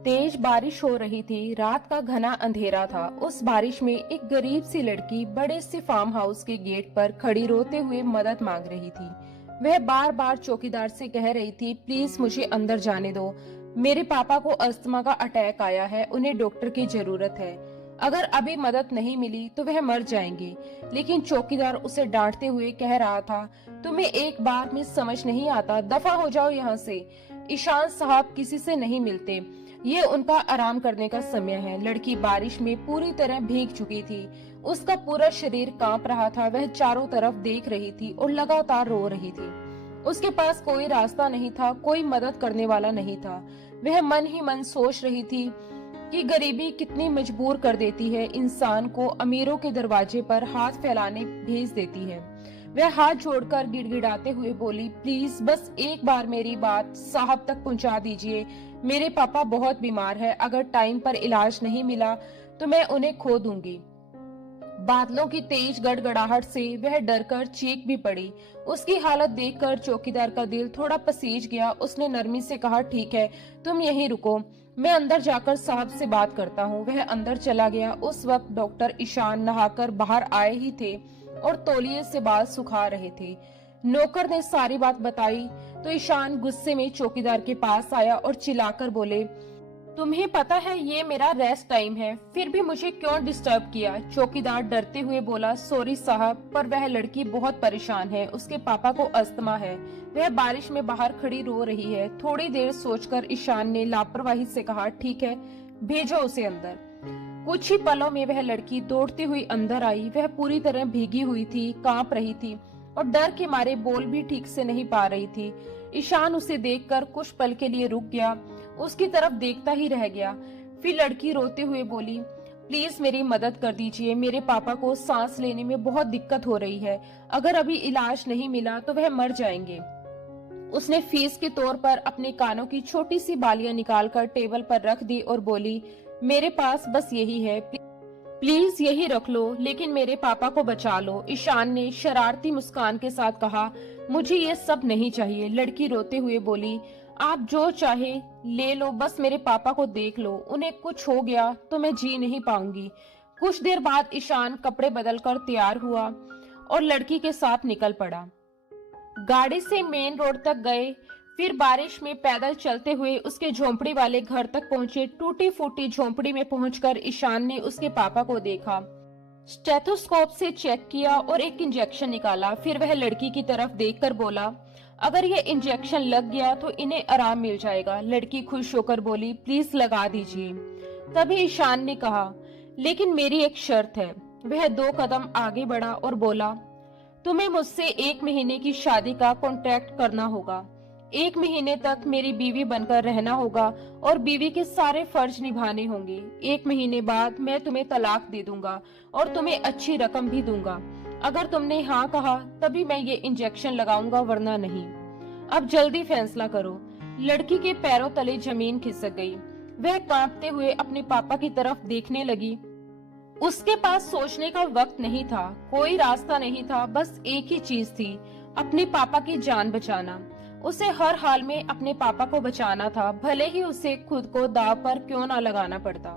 तेज बारिश हो रही थी। रात का घना अंधेरा था। उस बारिश में एक गरीब सी लड़की बड़े से फार्म हाउस के गेट पर खड़ी रोते हुए मदद मांग रही थी। वह बार बार चौकीदार से कह रही थी, प्लीज मुझे अंदर जाने दो। मेरे पापा को अस्थमा का अटैक आया है, उन्हें डॉक्टर की जरूरत है। अगर अभी मदद नहीं मिली तो वह मर जाएंगे। लेकिन चौकीदार उसे डांटते हुए कह रहा था, तुम्हें एक बार में समझ नहीं आता, दफा हो जाओ यहाँ से। ईशान साहब किसी से नहीं मिलते, ये उनका आराम करने का समय है। लड़की बारिश में पूरी तरह भीग चुकी थी। उसका पूरा शरीर कांप रहा था। वह चारों तरफ देख रही थी और लगातार रो रही थी। उसके पास कोई रास्ता नहीं था, कोई मदद करने वाला नहीं था। वह मन ही मन सोच रही थी कि गरीबी कितनी मजबूर कर देती है, इंसान को अमीरों के दरवाजे पर हाथ फैलाने भेज देती है। वह हाथ जोड़कर गिड़गिड़ाते हुए बोली, प्लीज बस एक बार मेरी बात साहब तक पहुंचा दीजिए। मेरे पापा बहुत बीमार है, अगर टाइम पर इलाज नहीं मिला तो मैं उन्हें खो दूंगी। बादलों की तेज गड़गड़ाहट से वह डरकर चीख भी पड़ी। उसकी हालत देखकर चौकीदार का दिल थोड़ा पसीज गया। उसने नरमी से कहा, ठीक है, तुम यहीं रुको, मैं अंदर जाकर साहब से बात करता हूँ। वह अंदर चला गया। उस वक्त डॉक्टर ईशान नहाकर बाहर आए ही थे और तौलिए से बाल सुखा रहे थे। नौकर ने सारी बात बताई तो ईशान गुस्से में चौकीदार के पास आया और चिल्लाकर बोले, तुम्हें पता है ये मेरा रेस्ट टाइम है, फिर भी मुझे क्यों डिस्टर्ब किया? चौकीदार डरते हुए बोला, सॉरी साहब, पर वह लड़की बहुत परेशान है, उसके पापा को अस्थमा है, वह बारिश में बाहर खड़ी रो रही है। थोड़ी देर सोचकर ईशान ने लापरवाही से कहा, ठीक है, भेजो उसे अंदर। कुछ ही पलों में वह लड़की दौड़ती हुई अंदर आई। वह पूरी तरह भीगी हुई थी, कांप रही थी और डर के मारे बोल भी ठीक से नहीं पा रही थी। ईशान उसे देखकर कुछ पल के लिए रुक गया, उसकी तरफ देखता ही रह गया। फिर लड़की रोते हुए बोली, प्लीज मेरी मदद कर दीजिए, मेरे पापा को सांस लेने में बहुत दिक्कत हो रही है, अगर अभी इलाज नहीं मिला तो वह मर जाएंगे। उसने फीस के तौर पर अपने कानों की छोटी सी बालियां निकालकर टेबल पर रख दी और बोली, मेरे पास बस यही है, प्लीज यही रख लो, लेकिन मेरे पापा को बचा लो। ईशान ने शरारती मुस्कान के साथ कहा, मुझे ये सब नहीं चाहिए। लड़की रोते हुए बोली, आप जो चाहे ले लो, बस मेरे पापा को देख लो, उन्हें कुछ हो गया तो मैं जी नहीं पाऊंगी। कुछ देर बाद ईशान कपड़े बदलकर तैयार हुआ और लड़की के साथ निकल पड़ा। गाड़ी से मेन रोड तक गए, फिर बारिश में पैदल चलते हुए उसके झोंपड़ी वाले घर तक पहुंचे। टूटी फूटी झोंपड़ी में पहुंचकर ईशान ने उसके पापा को देखा, स्टेथोस्कोप से चेक किया और एक इंजेक्शन निकाला। फिर वह लड़की की तरफ देखकर बोला, अगर ये इंजेक्शन लग गया तो इन्हें आराम मिल जाएगा। लड़की खुश होकर बोली, प्लीज लगा दीजिए। तभी ईशान ने कहा, लेकिन मेरी एक शर्त है। वह 2 कदम आगे बढ़ा और बोला, तुम्हें मुझसे 1 महीने की शादी का कॉन्ट्रैक्ट करना होगा। 1 महीने तक मेरी बीवी बनकर रहना होगा और बीवी के सारे फर्ज निभाने होंगे। 1 महीने बाद मैं तुम्हें तलाक दे दूंगा और तुम्हें अच्छी रकम भी दूंगा। अगर तुमने हाँ कहा तभी मैं ये इंजेक्शन लगाऊंगा, वरना नहीं। अब जल्दी फैसला करो। लड़की के पैरों तले जमीन खिसक गई। वह कांपते हुए अपने पापा की तरफ देखने लगी। उसके पास सोचने का वक्त नहीं था, कोई रास्ता नहीं था, बस एक ही चीज थी, अपने पापा की जान बचाना। उसे हर हाल में अपने पापा को बचाना था, भले ही उसे खुद को दांव पर क्यों ना लगाना पड़ता।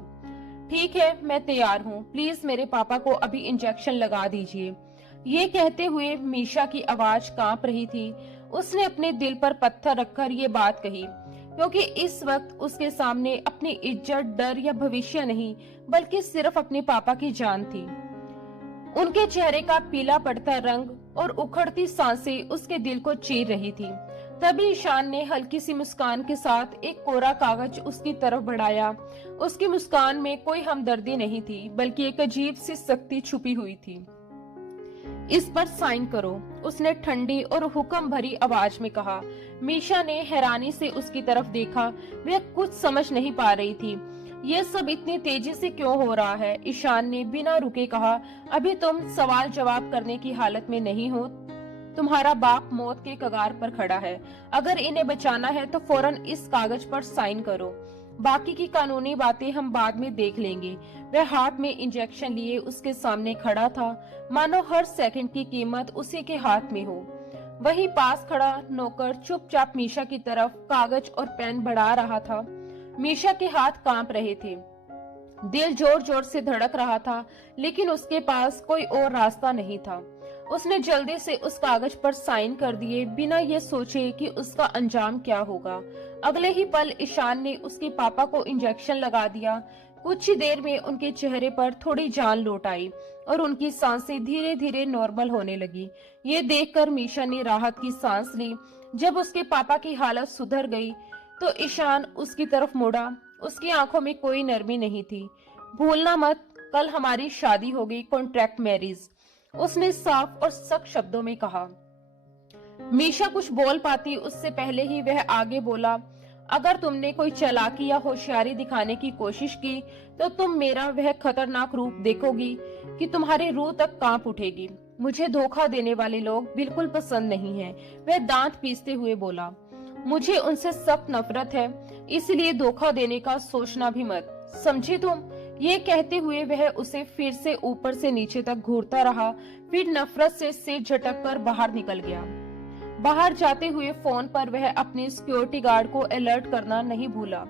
ठीक है, मैं तैयार हूँ, प्लीज मेरे पापा को अभी इंजेक्शन लगा दीजिए। ये कहते हुए मीशा की आवाज कांप रही थी। उसने अपने दिल पर पत्थर रखकर ये बात कही, क्योंकि इस वक्त उसके सामने अपनी इज्जत, डर या भविष्य नहीं, बल्कि सिर्फ अपने पापा की जान थी। उनके चेहरे का पीला पड़ता रंग और उखड़ती सांसें उसके दिल को चीर रही थी। तभी ईशान ने हल्की सी मुस्कान के साथ एक कोरा कागज उसकी तरफ बढ़ाया। उसकी मुस्कान में कोई हमदर्दी नहीं थी, बल्कि एक अजीब सी सख्ती छुपी हुई थी। इस पर साइन करो, उसने ठंडी और हुक्म भरी आवाज में कहा। मीशा ने हैरानी से उसकी तरफ देखा। वह कुछ समझ नहीं पा रही थी, ये सब इतनी तेजी से क्यों हो रहा है। ईशान ने बिना रुके कहा, अभी तुम सवाल जवाब करने की हालत में नहीं हो। तुम्हारा बाप मौत के कगार पर खड़ा है, अगर इन्हें बचाना है तो फौरन इस कागज पर साइन करो, बाकी की कानूनी बातें हम बाद में देख लेंगे। वह हाथ में इंजेक्शन लिए उसके सामने खड़ा था, मानो हर सेकंड की कीमत उसी के हाथ में हो। वहीं पास खड़ा नौकर चुपचाप मीशा की तरफ कागज और पेन बढ़ा रहा था। मीशा के हाथ कांप रहे थे, दिल जोर जोर से धड़क रहा था, लेकिन उसके पास कोई और रास्ता नहीं था। उसने जल्दी से उस कागज पर साइन कर दिए, बिना ये सोचे कि उसका अंजाम क्या होगा। अगले ही पल ईशान ने उसके पापा को इंजेक्शन लगा दिया। कुछ ही देर में उनके चेहरे पर थोड़ी जान लौट आई और उनकी सांसें धीरे धीरे नॉर्मल होने लगी। ये देखकर मीशा ने राहत की सांस ली। जब उसके पापा की हालत सुधर गई तो ईशान उसकी तरफ मुड़ा। उसकी आंखों में कोई नरमी नहीं थी। भूलना मत, कल हमारी शादी होगी, कॉन्ट्रैक्ट मैरिज, उसने साफ और सख्त शब्दों में कहा। मीशा कुछ बोल पाती उससे पहले ही वह आगे बोला, अगर तुमने कोई चालाकी या होशियारी दिखाने की कोशिश की तो तुम मेरा वह खतरनाक रूप देखोगी कि तुम्हारी रूह तक कांप उठेगी। मुझे धोखा देने वाले लोग बिल्कुल पसंद नहीं हैं। वह दांत पीसते हुए बोला, मुझे उनसे सख्त नफरत है, इसलिए धोखा देने का सोचना भी मत, समझी तुम। ये कहते हुए वह उसे फिर से ऊपर से नीचे तक घूरता रहा, फिर नफरत से सिर झटक कर बाहर निकल गया। बाहर जाते हुए फोन पर वह अपने सिक्योरिटी गार्ड को अलर्ट करना नहीं भूला,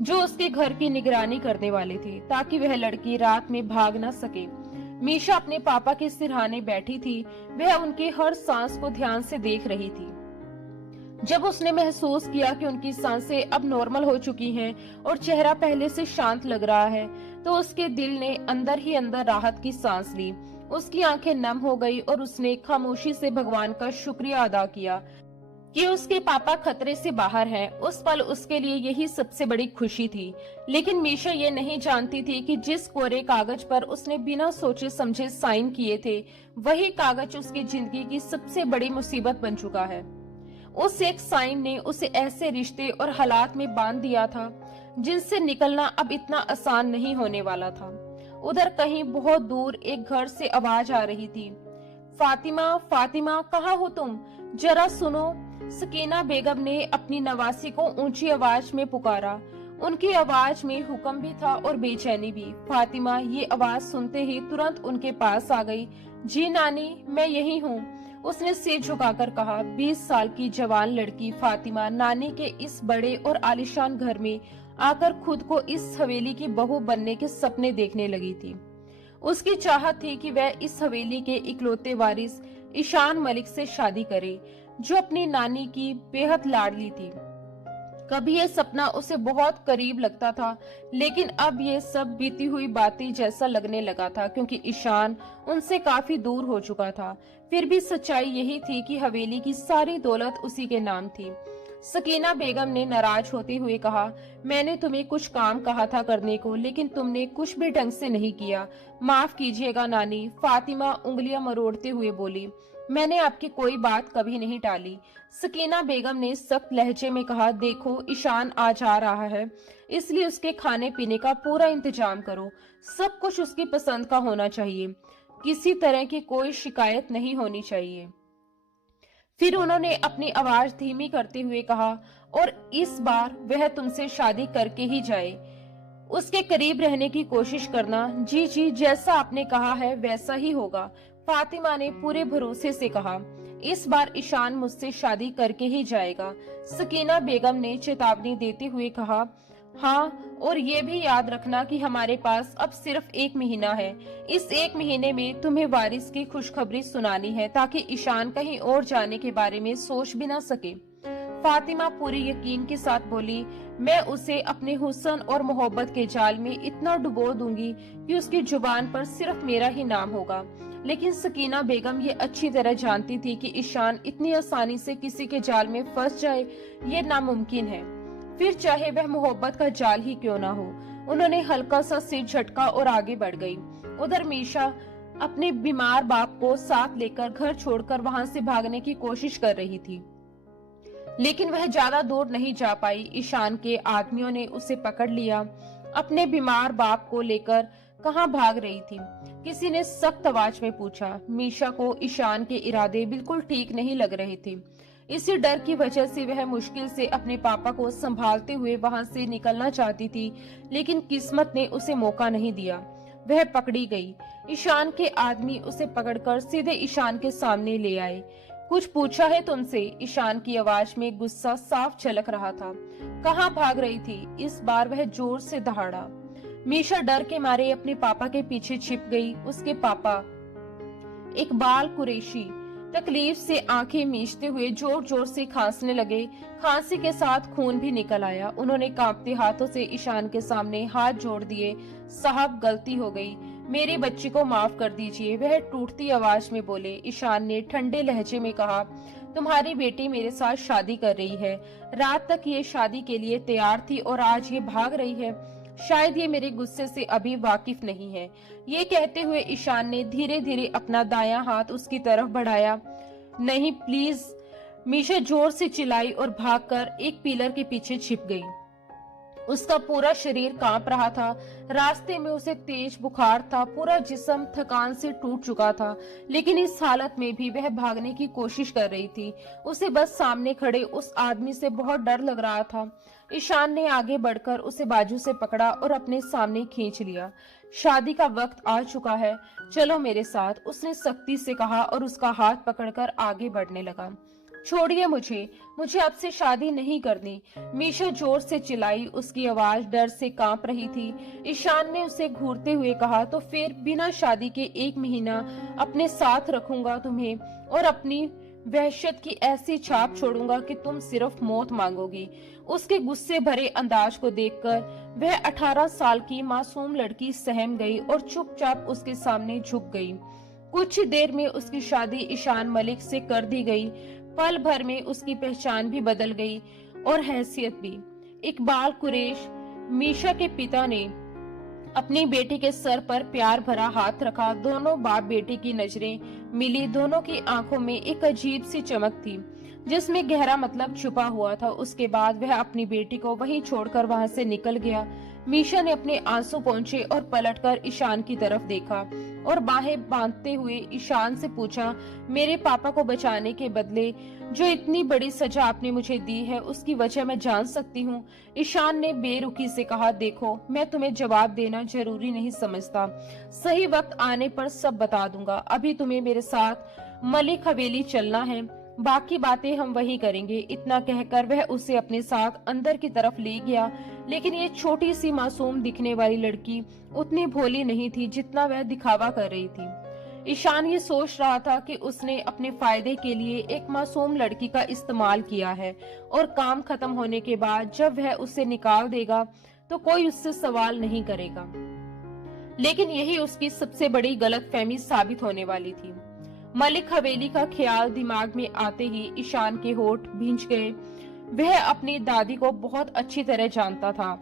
जो उसके घर की निगरानी करने वाले थे, ताकि वह लड़की रात में भाग न सके। मीशा अपने पापा के सिरहाने बैठी थी। वह उनकी हर सांस को ध्यान से देख रही थी। जब उसने महसूस किया कि उनकी सांसें अब नॉर्मल हो चुकी हैं और चेहरा पहले से शांत लग रहा है, तो उसके दिल ने अंदर ही अंदर राहत की सांस ली। उसकी आंखें नम हो गई और उसने खामोशी से भगवान का शुक्रिया अदा किया कि उसके पापा खतरे से बाहर हैं। उस पल उसके लिए यही सबसे बड़ी खुशी थी। लेकिन मीशा ये नहीं जानती थी कि जिस कोरे कागज पर उसने बिना सोचे समझे साइन किए थे, वही कागज उसकी जिंदगी की सबसे बड़ी मुसीबत बन चुका है। उस एक साइन ने उसे ऐसे रिश्ते और हालात में बांध दिया था जिनसे निकलना अब इतना आसान नहीं होने वाला था। उधर कहीं बहुत दूर एक घर से आवाज आ रही थी, फातिमा, फातिमा, कहाँ हो तुम, जरा सुनो। सकीना बेगम ने अपनी नवासी को ऊंची आवाज में पुकारा। उनकी आवाज में हुक्म भी था और बेचैनी भी। फातिमा ये आवाज सुनते ही तुरंत उनके पास आ गई। जी नानी, मैं यही हूँ, उसने सिर झुकाकर कहा। 20 साल की जवान लड़की फातिमा नानी के इस बड़े और आलीशान घर में आकर खुद को इस हवेली की बहू बनने के सपने देखने लगी थी। उसकी चाहत थी कि वह इस हवेली के इकलौते वारिस ईशान मलिक से शादी करे, जो अपनी नानी की बेहद लाडली थी। कभी ये सपना उसे बहुत करीब लगता था, लेकिन अब ये सब बीती हुई बातें जैसा लगने लगा था, क्योंकि ईशान उनसे काफी दूर हो चुका था। फिर भी सच्चाई यही थी कि हवेली की सारी दौलत उसी के नाम थी। सकीना बेगम ने नाराज होते हुए कहा, मैंने तुम्हें कुछ काम कहा था करने को, लेकिन तुमने कुछ भी ढंग से नहीं किया। माफ कीजिएगा नानी, फातिमा उंगलियां मरोड़ते हुए बोली। मैंने आपकी कोई बात कभी नहीं टाली। सकीना बेगम ने सख्त लहजे में कहा, देखो ईशान आ जा रहा है, इसलिए उसके खाने पीने का पूरा इंतजाम करो। सब कुछ उसकी पसंद का होना चाहिए, किसी तरह की कोई शिकायत नहीं होनी चाहिए। फिर उन्होंने अपनी आवाज धीमी करते हुए कहा, और इस बार वह तुमसे शादी करके ही जाए, उसके करीब रहने की कोशिश करना। जी जी, जैसा आपने कहा है वैसा ही होगा, फातिमा ने पूरे भरोसे से कहा। इस बार ईशान मुझसे शादी करके ही जाएगा, सकीना बेगम ने चेतावनी देते हुए कहा। हाँ, और ये भी याद रखना कि हमारे पास अब सिर्फ 1 महीना है। इस 1 महीने में तुम्हें वारिस की खुशखबरी सुनानी है, ताकि ईशान कहीं और जाने के बारे में सोच भी ना सके। फातिमा पूरे यकीन के साथ बोली, मैं उसे अपने हुस्न और मोहब्बत के जाल में इतना डुबो दूंगी कि उसकी जुबान पर सिर्फ मेरा ही नाम होगा। लेकिन सकीना बेगम ये अच्छी तरह जानती थी कि ईशान इतनी आसानी से किसी के जाल में फंस जाए, ये नामुमकिन है, फिर चाहे वह मोहब्बत का जाल ही क्यों ना हो। उन्होंने हल्का सा सिर झटका और आगे बढ़ गई। उधर मीशा अपने बीमार बाप को साथ लेकर घर छोड़कर वहां से भागने की कोशिश कर रही थी, लेकिन वह ज्यादा दूर नहीं जा पाई। ईशान के आदमियों ने उसे पकड़ लिया। अपने बीमार बाप को लेकर कहाँ भाग रही थी, किसी ने सख्त आवाज में पूछा। मीशा को ईशान के इरादे बिल्कुल ठीक नहीं लग रहे थे। इसी डर की वजह से वह मुश्किल से अपने पापा को संभालते हुए वहां से निकलना चाहती थी, लेकिन किस्मत ने उसे मौका नहीं दिया। वह पकड़ी गई। ईशान के आदमी उसे पकड़कर सीधे ईशान के सामने ले आए। कुछ पूछा है तुमसे? ईशान की आवाज में गुस्सा साफ झलक रहा था। कहाँ भाग रही थी? इस बार वह जोर से दहाड़ा। मीशा डर के मारे अपने पापा के पीछे छिप गई। उसके पापा इकबाल कुरैशी तकलीफ से आंखें मीचते हुए जोर जोर से खांसने लगे। खांसी के साथ खून भी निकल आया। उन्होंने कांपते हाथों से ईशान के सामने हाथ जोड़ दिए। साहब, गलती हो गई, मेरी बच्ची को माफ कर दीजिए, वह टूटती आवाज में बोले। ईशान ने ठंडे लहजे में कहा, तुम्हारी बेटी मेरे साथ शादी कर रही है। रात तक ये शादी के लिए तैयार थी और आज ये भाग रही है। शायद ये मेरे गुस्से से अभी वाकिफ नहीं है। ये कहते हुए ईशान ने धीरे धीरे अपना दायां हाथ उसकी तरफ बढ़ाया। नहीं प्लीज, मीशा जोर से चिल्लाई और भागकर एक पिलर के पीछे छिप गई। उसका पूरा शरीर कांप रहा था। रास्ते में उसे तेज बुखार था। पूरा जिस्म थकान से टूट चुका था, लेकिन इस हालत में भी वह भागने की कोशिश कर रही थी। उसे बस सामने खड़े उस आदमी से बहुत डर लग रहा था। ईशान ने आगे बढ़कर उसे बाजू से पकड़ा और अपने सामने खींच लिया। शादी का वक्त आ चुका है, चलो मेरे साथ, उसने सख्ती से कहा और उसका हाथ पकड़कर आगे बढ़ने लगा। छोड़िए मुझे आपसे शादी नहीं करनी, मीशा जोर से चिल्लाई। उसकी आवाज डर से कांप रही थी। ईशान ने उसे घूरते हुए कहा, तो फिर बिना शादी के 1 महीना अपने साथ रखूंगा तुम्हें और अपनी वहशत की ऐसी छाप छोड़ूंगा कि तुम सिर्फ मौत मांगोगी। उसके गुस्से भरे अंदाज को देखकर वह 18 साल की मासूम लड़की सहम गई और चुपचाप उसके सामने झुक गई। कुछ ही देर में उसकी शादी ईशान मलिक से कर दी गई। पल भर में उसकी पहचान भी बदल गई और हैसियत भी। इकबाल कुरैश, मीशा के पिता ने अपनी बेटी के सर पर प्यार भरा हाथ रखा। दोनों बाप बेटी की नजरें मिली। दोनों की आंखों में एक अजीब सी चमक थी, जिसमें गहरा मतलब छुपा हुआ था। उसके बाद वह अपनी बेटी को वहीं छोड़कर वहां से निकल गया। मीशा ने अपने आंसू पोंछे और पलटकर ईशान की तरफ देखा और बाहें बांधते हुए ईशान से पूछा, मेरे पापा को बचाने के बदले जो इतनी बड़ी सजा आपने मुझे दी है, उसकी वजह मैं जान सकती हूँ? ईशान ने बेरुखी से कहा, देखो, मैं तुम्हें जवाब देना जरूरी नहीं समझता। सही वक्त आने पर सब बता दूंगा। अभी तुम्हें मेरे साथ मलिक हवेली चलना है, बाकी बातें हम वही करेंगे। इतना कहकर वह उसे अपने साथ अंदर की तरफ ले गया। लेकिन ये छोटी सी मासूम दिखने वाली लड़की उतनी भोली नहीं थी जितना वह दिखावा कर रही थी। ईशान ये सोच रहा था कि उसने अपने फायदे के लिए एक मासूम लड़की का इस्तेमाल किया है और काम खत्म होने के बाद जब वह उसे निकाल देगा तो कोई उससे सवाल नहीं करेगा। लेकिन यही उसकी सबसे बड़ी गलतफहमी साबित होने वाली थी। मलिक हवेली का ख्याल दिमाग में आते ही ईशान के होठ भींच गए। वह अपनी दादी को बहुत अच्छी तरह जानता था।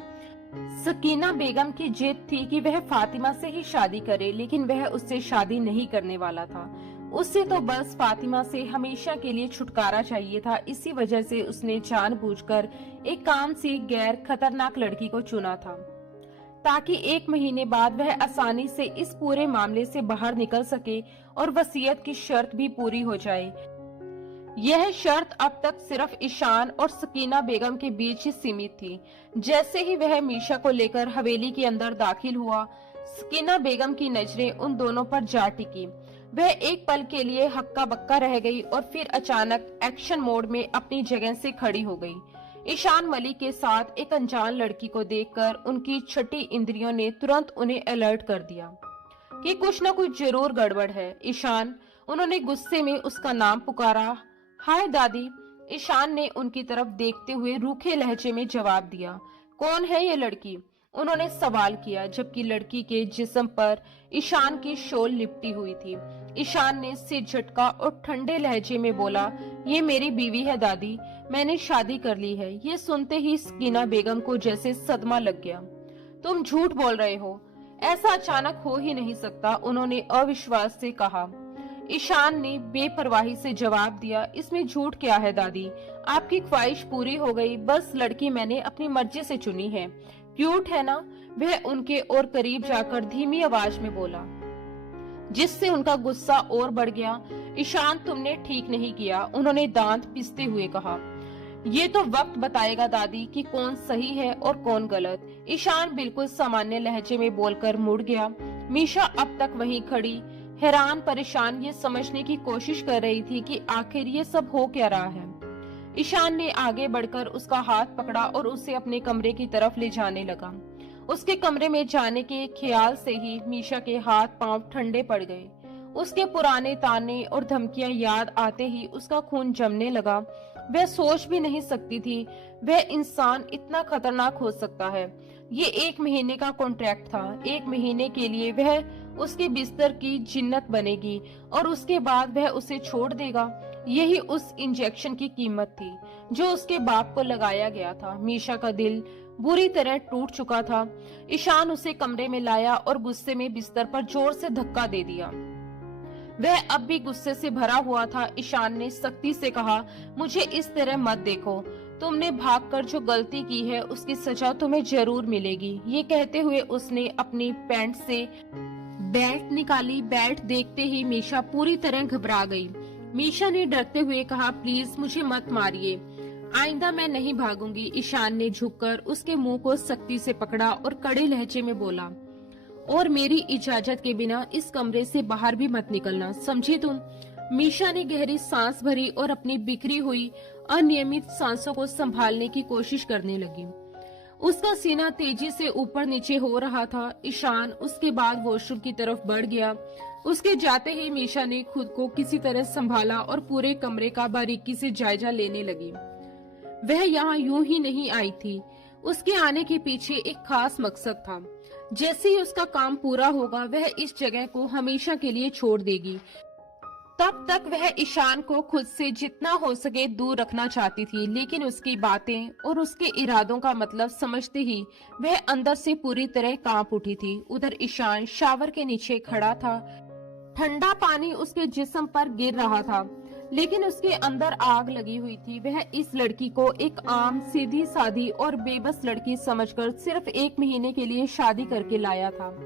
सकीना बेगम की जिद थी कि वह फातिमा से ही शादी करे, लेकिन वह उससे शादी नहीं करने वाला था। उससे तो बस फातिमा से हमेशा के लिए छुटकारा चाहिए था। इसी वजह से उसने जानबूझकर एक काम सी गैर खतरनाक लड़की को चुना था, ताकि 1 महीने बाद वह आसानी से इस पूरे मामले से बाहर निकल सके और वसीयत की शर्त भी पूरी हो जाए। यह शर्त अब तक सिर्फ ईशान और सकीना बेगम के बीच ही सीमित थी। जैसे ही वह मीशा को लेकर हवेली के अंदर दाखिल हुआ, सकीना बेगम की नजरें उन दोनों पर जा टिकी। वह एक पल के लिए हक्का बक्का रह गई और फिर अचानक एक्शन मोड में अपनी जगह से खड़ी हो गई। ईशान मलिक के साथ एक अनजान लड़की को देखकर उनकी छठी इंद्रियों ने तुरंत उन्हें अलर्ट कर दिया कि कुछ न कुछ जरूर गड़बड़ है। ईशान, उन्होंने गुस्से में उसका नाम पुकारा। हाय दादी, ईशान ने उनकी तरफ देखते हुए रूखे लहजे में जवाब दिया। कौन है ये लड़की? उन्होंने सवाल किया, जबकि लड़की के जिस्म पर ईशान की शॉल लिपटी हुई थी। ईशान ने सिर झटका और ठंडे लहजे में बोला, ये मेरी बीवी है दादी, मैंने शादी कर ली है। ये सुनते ही सकीना बेगम को जैसे सदमा लग गया। तुम झूठ बोल रहे हो, ऐसा अचानक हो ही नहीं सकता, उन्होंने अविश्वास से कहा। ईशान ने बेपरवाही से जवाब दिया, इसमें झूठ क्या है दादी, आपकी ख्वाहिश पूरी हो गई। बस लड़की मैंने अपनी मर्जी से चुनी है। क्यूट है ना? वह उनके और करीब जाकर धीमी आवाज में बोला, जिससे उनका गुस्सा और बढ़ गया। ईशान, तुमने ठीक नहीं किया, उन्होंने दांत पिसते हुए कहा। ये तो वक्त बताएगा दादी कि कौन सही है और कौन गलत। ईशान बिल्कुल सामान्य लहजे में बोलकर मुड़ गया। मीशा अब तक वहीं खड़ी हैरान परेशान ये समझने की कोशिश कर रही थी कि आखिर ये सब हो क्या रहा है। ईशान ने आगे बढ़कर उसका हाथ पकड़ा और उसे अपने कमरे की तरफ ले जाने लगा। उसके कमरे में जाने के ख्याल से ही मीशा के हाथ पांव ठंडे पड़ गए। उसके पुराने ताने और धमकियां याद आते ही उसका खून जमने लगा। वह सोच भी नहीं सकती थी वह इंसान इतना खतरनाक हो सकता है। ये 1 महीने का कॉन्ट्रैक्ट था। 1 महीने के लिए वह उसके बिस्तर की जिन्नत बनेगी और उसके बाद वह उसे छोड़ देगा। यही उस इंजेक्शन की कीमत थी जो उसके बाप को लगाया गया था। मीशा का दिल बुरी तरह टूट चुका था। ईशान उसे कमरे में लाया और गुस्से में बिस्तर पर जोर से धक्का दे दिया। वह अब भी गुस्से से भरा हुआ था। ईशान ने सख्ती से कहा, मुझे इस तरह मत देखो। तुमने भागकर जो गलती की है उसकी सजा तुम्हें जरूर मिलेगी। ये कहते हुए उसने अपनी पैंट से बेल्ट निकाली। बेल्ट देखते ही मीशा पूरी तरह घबरा गई। मीशा ने डरते हुए कहा, प्लीज मुझे मत मारिए, आइंदा मैं नहीं भागूंगी। ईशान ने झुककर उसके मुंह को सख्ती से पकड़ा और कड़े लहजे में बोला, और मेरी इजाजत के बिना इस कमरे से बाहर भी मत निकलना, समझी तुम? मीशा ने गहरी सांस भरी और अपनी बिखरी हुई अनियमित सांसों को संभालने की कोशिश करने लगी। उसका सीना तेजी से ऊपर नीचे हो रहा था। ईशान उसके बाद वॉशरूम की तरफ बढ़ गया। उसके जाते ही मीशा ने खुद को किसी तरह संभाला और पूरे कमरे का बारीकी से जायजा लेने लगी। वह यहाँ यूं ही नहीं आई थी। उसके आने के पीछे एक खास मकसद था। जैसे ही उसका काम पूरा होगा वह इस जगह को हमेशा के लिए छोड़ देगी। तब तक वह ईशान को खुद से जितना हो सके दूर रखना चाहती थी, लेकिन उसकी बातें और उसके इरादों का मतलब समझते ही वह अंदर से पूरी तरह कांप उठी थी। उधर ईशान शावर के नीचे खड़ा था। ठंडा पानी उसके जिस्म पर गिर रहा था, लेकिन उसके अंदर आग लगी हुई थी। वह इस लड़की को एक आम सीधी सादी और बेबस लड़की समझकर सिर्फ 1 महीने के लिए शादी करके लाया था।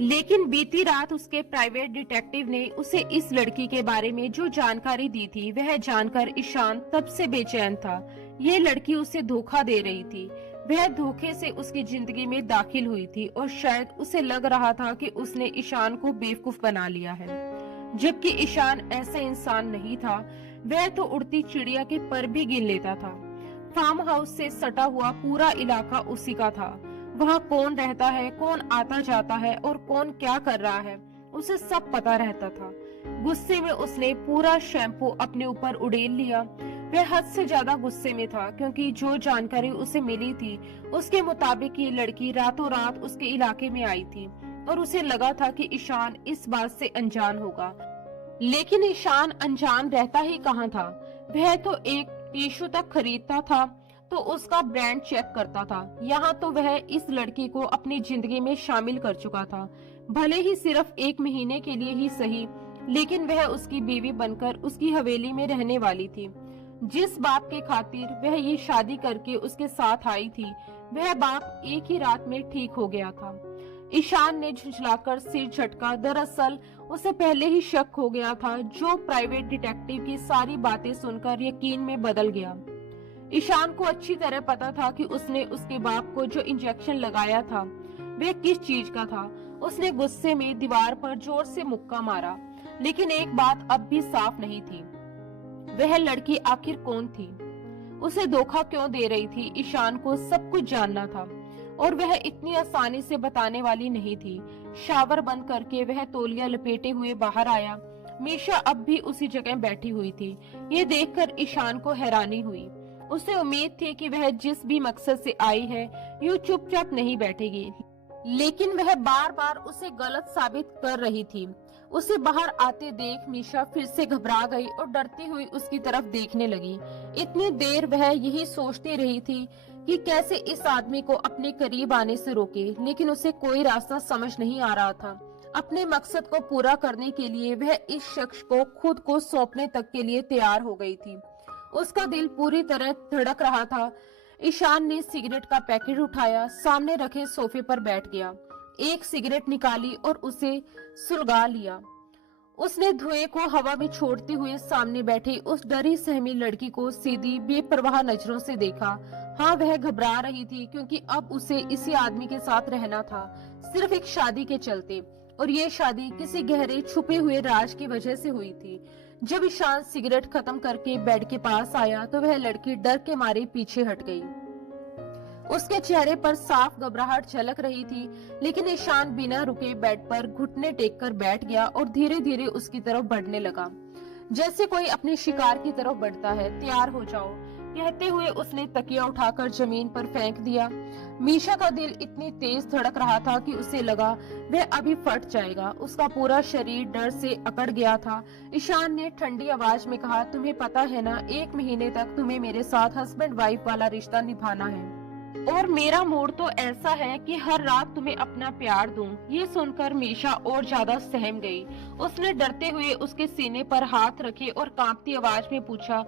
लेकिन बीती रात उसके प्राइवेट डिटेक्टिव ने उसे इस लड़की के बारे में जो जानकारी दी थी वह जानकर ईशान तब से बेचैन था। ये लड़की उसे धोखा दे रही थी। वह धोखे से उसकी जिंदगी में दाखिल हुई थी और शायद उसे लग रहा था कि उसने ईशान को बेवकूफ बना लिया है, जबकि ईशान ऐसा इंसान नहीं था। वह तो उड़ती चिड़िया के पर भी गिन लेता था। फार्म हाउस से सटा हुआ पूरा इलाका उसी का था। वहाँ कौन रहता है, कौन आता जाता है और कौन क्या कर रहा है, उसे सब पता रहता था। गुस्से में उसने पूरा शैम्पू अपने ऊपर उड़ेल लिया। वह हद से ज्यादा गुस्से में था क्योंकि जो जानकारी उसे मिली थी उसके मुताबिक ये लड़की रातों रात उसके इलाके में आई थी और उसे लगा था कि ईशान इस बात से अनजान होगा। लेकिन ईशान अनजान रहता ही कहाँ था। वह तो एक टिश्यू तक खरीदता था तो उसका ब्रांड चेक करता था। यहाँ तो वह इस लड़की को अपनी जिंदगी में शामिल कर चुका था, भले ही सिर्फ 1 महीने के लिए ही सही, लेकिन वह उसकी बीवी बनकर उसकी हवेली में रहने वाली थी। जिस बाप के खातिर वह ये शादी करके उसके साथ आई थी वह बाप एक ही रात में ठीक हो गया था। ईशान ने झुंझलाकर सिर झटका। दरअसल उसे पहले ही शक हो गया था, जो प्राइवेट डिटेक्टिव की सारी बातें सुनकर यकीन में बदल गया। ईशान को अच्छी तरह पता था कि उसने उसके बाप को जो इंजेक्शन लगाया था वह किस चीज का था। उसने गुस्से में दीवार पर जोर से मुक्का मारा। लेकिन एक बात अब भी साफ नहीं थी, वह लड़की आखिर कौन थी, उसे धोखा क्यों दे रही थी। ईशान को सब कुछ जानना था और वह इतनी आसानी से बताने वाली नहीं थी। शावर बंद करके वह तौलिया लपेटे हुए बाहर आया। मीशा अब भी उसी जगह बैठी हुई थी। ये देखकर ईशान को हैरानी हुई। उसे उम्मीद थी कि वह जिस भी मकसद से आई है यूं चुपचाप नहीं बैठेगी, लेकिन वह बार बार उसे गलत साबित कर रही थी। उसे बाहर आते देख मीशा फिर से घबरा गई और डरती हुई उसकी तरफ देखने लगी। इतनी देर वह यही सोचती रही थी कि कैसे इस आदमी को अपने करीब आने से रोके, लेकिन उसे कोई रास्ता समझ नहीं आ रहा था। अपने मकसद को पूरा करने के लिए वह इस शख्स को खुद को सौंपने तक के लिए तैयार हो गई थी। उसका दिल पूरी तरह धड़क रहा था। ईशान ने सिगरेट का पैकेट उठाया, सामने रखे सोफे पर बैठ गया, एक सिगरेट निकाली और उसे सुलगा लिया। उसने धुएं को हवा में छोड़ते हुए सामने बैठी उस डरी सहमी लड़की को सीधी बेपरवाह नजरों से देखा। हाँ, वह घबरा रही थी क्योंकि अब उसे इसी आदमी के साथ रहना था, सिर्फ एक शादी के चलते, और ये शादी किसी गहरे छुपे हुए राज की वजह से हुई थी। जब ईशान सिगरेट खत्म करके बेड के पास आया तो वह लड़की डर के मारे पीछे हट गई। उसके चेहरे पर साफ घबराहट झलक रही थी, लेकिन ईशान बिना रुके बेड पर घुटने टेक कर बैठ गया और धीरे धीरे उसकी तरफ बढ़ने लगा, जैसे कोई अपने शिकार की तरफ बढ़ता है। तैयार हो जाओ, कहते हुए उसने तकिया उठाकर जमीन पर फेंक दिया। मीशा का दिल इतनी तेज धड़क रहा था कि उसे लगा वह अभी फट जाएगा। उसका पूरा शरीर डर से अकड़ गया था। ईशान ने ठंडी आवाज में कहा, तुम्हें पता है ना, 1 महीने तक तुम्हें मेरे साथ हस्बैंड वाइफ वाला रिश्ता निभाना है और मेरा मूड तो ऐसा है कि हर रात तुम्हें अपना प्यार दूं। ये सुनकर मीशा और ज्यादा सहम गई। उसने डरते हुए उसके सीने पर हाथ रखे और कांपती आवाज में पूछा,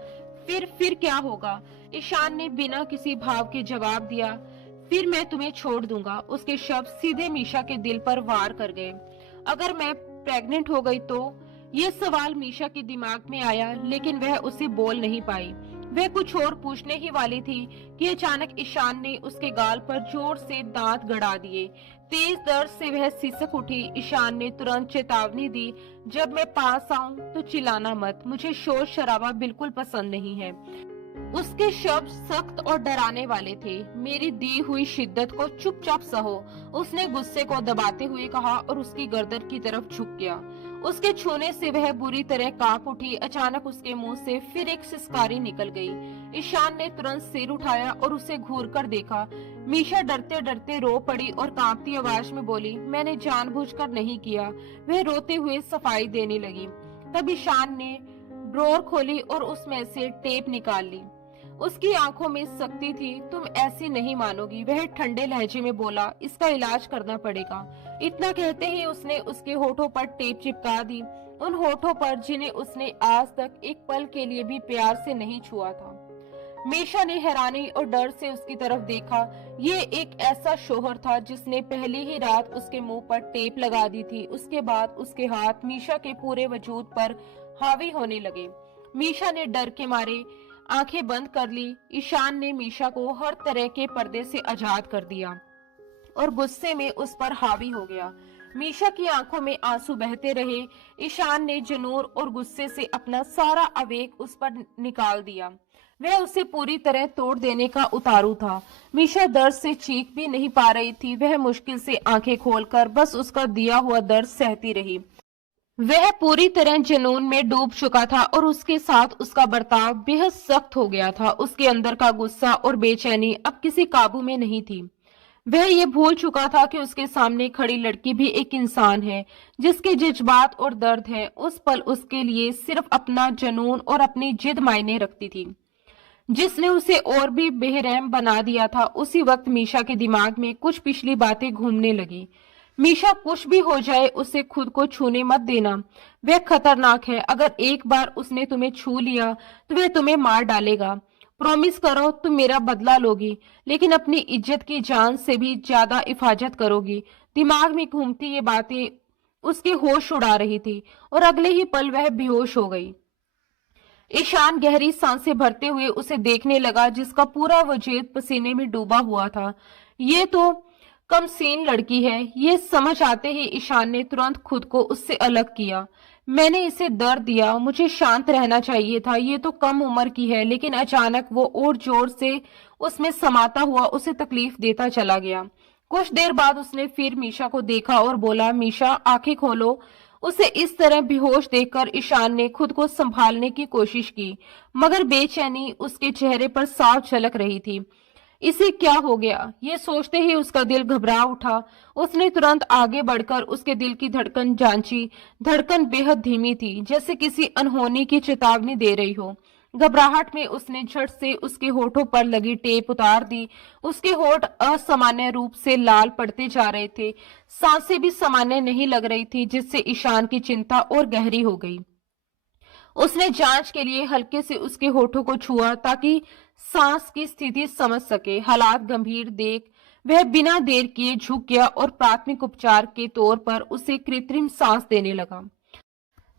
फिर क्या होगा? ईशान ने बिना किसी भाव के जवाब दिया, फिर मैं तुम्हें छोड़ दूंगा। उसके शब्द सीधे मीशा के दिल पर वार कर गए। अगर मैं प्रेग्नेंट हो गई तो? ये सवाल मीशा के दिमाग में आया, लेकिन वह उसे बोल नहीं पाई। वह कुछ और पूछने ही वाली थी कि अचानक ईशान ने उसके गाल पर जोर से दांत गड़ा दिए। तेज दर्द से वह सिसक उठी। ईशान ने तुरंत चेतावनी दी, जब मैं पास आऊं तो चिल्लाना मत, मुझे शोर शराबा बिल्कुल पसंद नहीं है। उसके शब्द सख्त और डराने वाले थे। मेरी दी हुई शिद्दत को चुपचाप सहो, उसने गुस्से को दबाते हुए कहा और उसकी गर्दन की तरफ झुक गया। उसके छूने से वह बुरी तरह कांप उठी। अचानक उसके मुंह से फिर एक सिसकारी निकल गई। ईशान ने तुरंत सिर उठाया और उसे घूर कर देखा। मीशा डरते डरते रो पड़ी और कांपती आवाज में बोली, मैंने जानबूझकर नहीं किया। वह रोते हुए सफाई देने लगी। तब ईशान ने ड्रॉर खोली और उसमें से टेप निकाल ली। उसकी आंखों में सख्ती थी। तुम ऐसी नहीं मानोगी, वह ठंडे लहजे में बोला, इसका इलाज करना पड़ेगा। इतना कहते ही उसने उसके होठों पर टेप चिपका दी, उन होठों पर जिन्हें उसने आज तक एक पल के लिए भी प्यार से नहीं छुआ था। मीशा ने हैरानी और डर से उसकी तरफ देखा। ये एक ऐसा शोहर था जिसने पहली ही रात उसके मुंह पर टेप लगा दी थी। उसके बाद उसके हाथ मीशा के पूरे वजूद पर हावी होने लगे। मीशा ने डर के मारे आंखें बंद कर ली। ईशान ने मीशा को हर तरह के पर्दे से आजाद कर दिया और गुस्से में उस पर हावी हो गया। मीशा की आंखों में आंसू बहते रहे। ईशान ने जुनून और गुस्से से अपना सारा आवेग उस पर निकाल दिया। वह उसे पूरी तरह तोड़ देने का उतारू था। मीशा दर्द से चीख भी नहीं पा रही थी। वह मुश्किल से आंखें खोलकर बस उसका दिया हुआ दर्द सहती रही। वह पूरी तरह जुनून में डूब चुका था और उसके साथ उसका बर्ताव बेहद सख्त हो गया था। उसके अंदर का गुस्सा और बेचैनी अब किसी काबू में नहीं थी। वह ये भूल चुका था कि उसके सामने खड़ी लड़की भी एक इंसान है, जिसके जज्बात और दर्द है। उस पल उसके लिए सिर्फ अपना जुनून और अपनी जिद मायने रखती थी, जिसने उसे और भी बेरहम बना दिया था। उसी वक्त मीशा के दिमाग में कुछ पिछली बातें घूमने लगी। मीशा, कुछ भी हो जाए उसे खुद को छूने मत देना। वह खतरनाक है। अगर एक बार उसने तुम्हें छू लिया तो वह तुम्हें मार डालेगा। प्रॉमिस करो तुम मेरा बदला लोगी, लेकिन अपनी इज्जत की जान से भी ज्यादा हिफाजत करोगी। दिमाग में घूमती ये बातें उसके होश उड़ा रही थी और अगले ही पल वह बेहोश हो गई। ईशान गहरी सांसें भरते हुए उसे देखने लगा, जिसका पूरा वजूद पसीने में डूबा हुआ था। ये तो कमसीन लड़की है। ये समझ आते ही ईशान ने तुरंत खुद को उससे अलग किया। मैंने इसे दर्द दिया, मुझे शांत रहना चाहिए था। ये तो कम उम्र की है। लेकिन अचानक वो और जोर से उसमें समाता हुआ उसे तकलीफ देता चला गया। कुछ देर बाद उसने फिर मीशा को देखा और बोला, मीशा आंखें खोलो। उसे इस तरह बेहोश देखकर ईशान ने खुद को संभालने की कोशिश की, मगर बेचैनी उसके चेहरे पर साफ झलक रही थी। इसे क्या हो गया? ये सोचते ही उसका दिल घबरा उठा। उसने तुरंत आगे बढ़कर उसके दिल की धड़कन जांची। धड़कन बेहद धीमी थी, जैसे किसी अनहोनी की चेतावनी दे रही हो। घबराहट में उसने झट से उसके होठों पर लगी टेप उतार दी। उसके होठ असामान्य रूप से लाल पड़ते जा रहे थे। सांसें भी सामान्य नहीं लग रही थी, जिससे ईशान की चिंता और गहरी हो गई। उसने जांच के लिए हल्के से उसके होठों को छुआ ताकि सांस की स्थिति समझ सके। हालात गंभीर देख वह बिना देर किए झुक गया और प्राथमिक उपचार के तौर पर उसे कृत्रिम सांस देने लगा,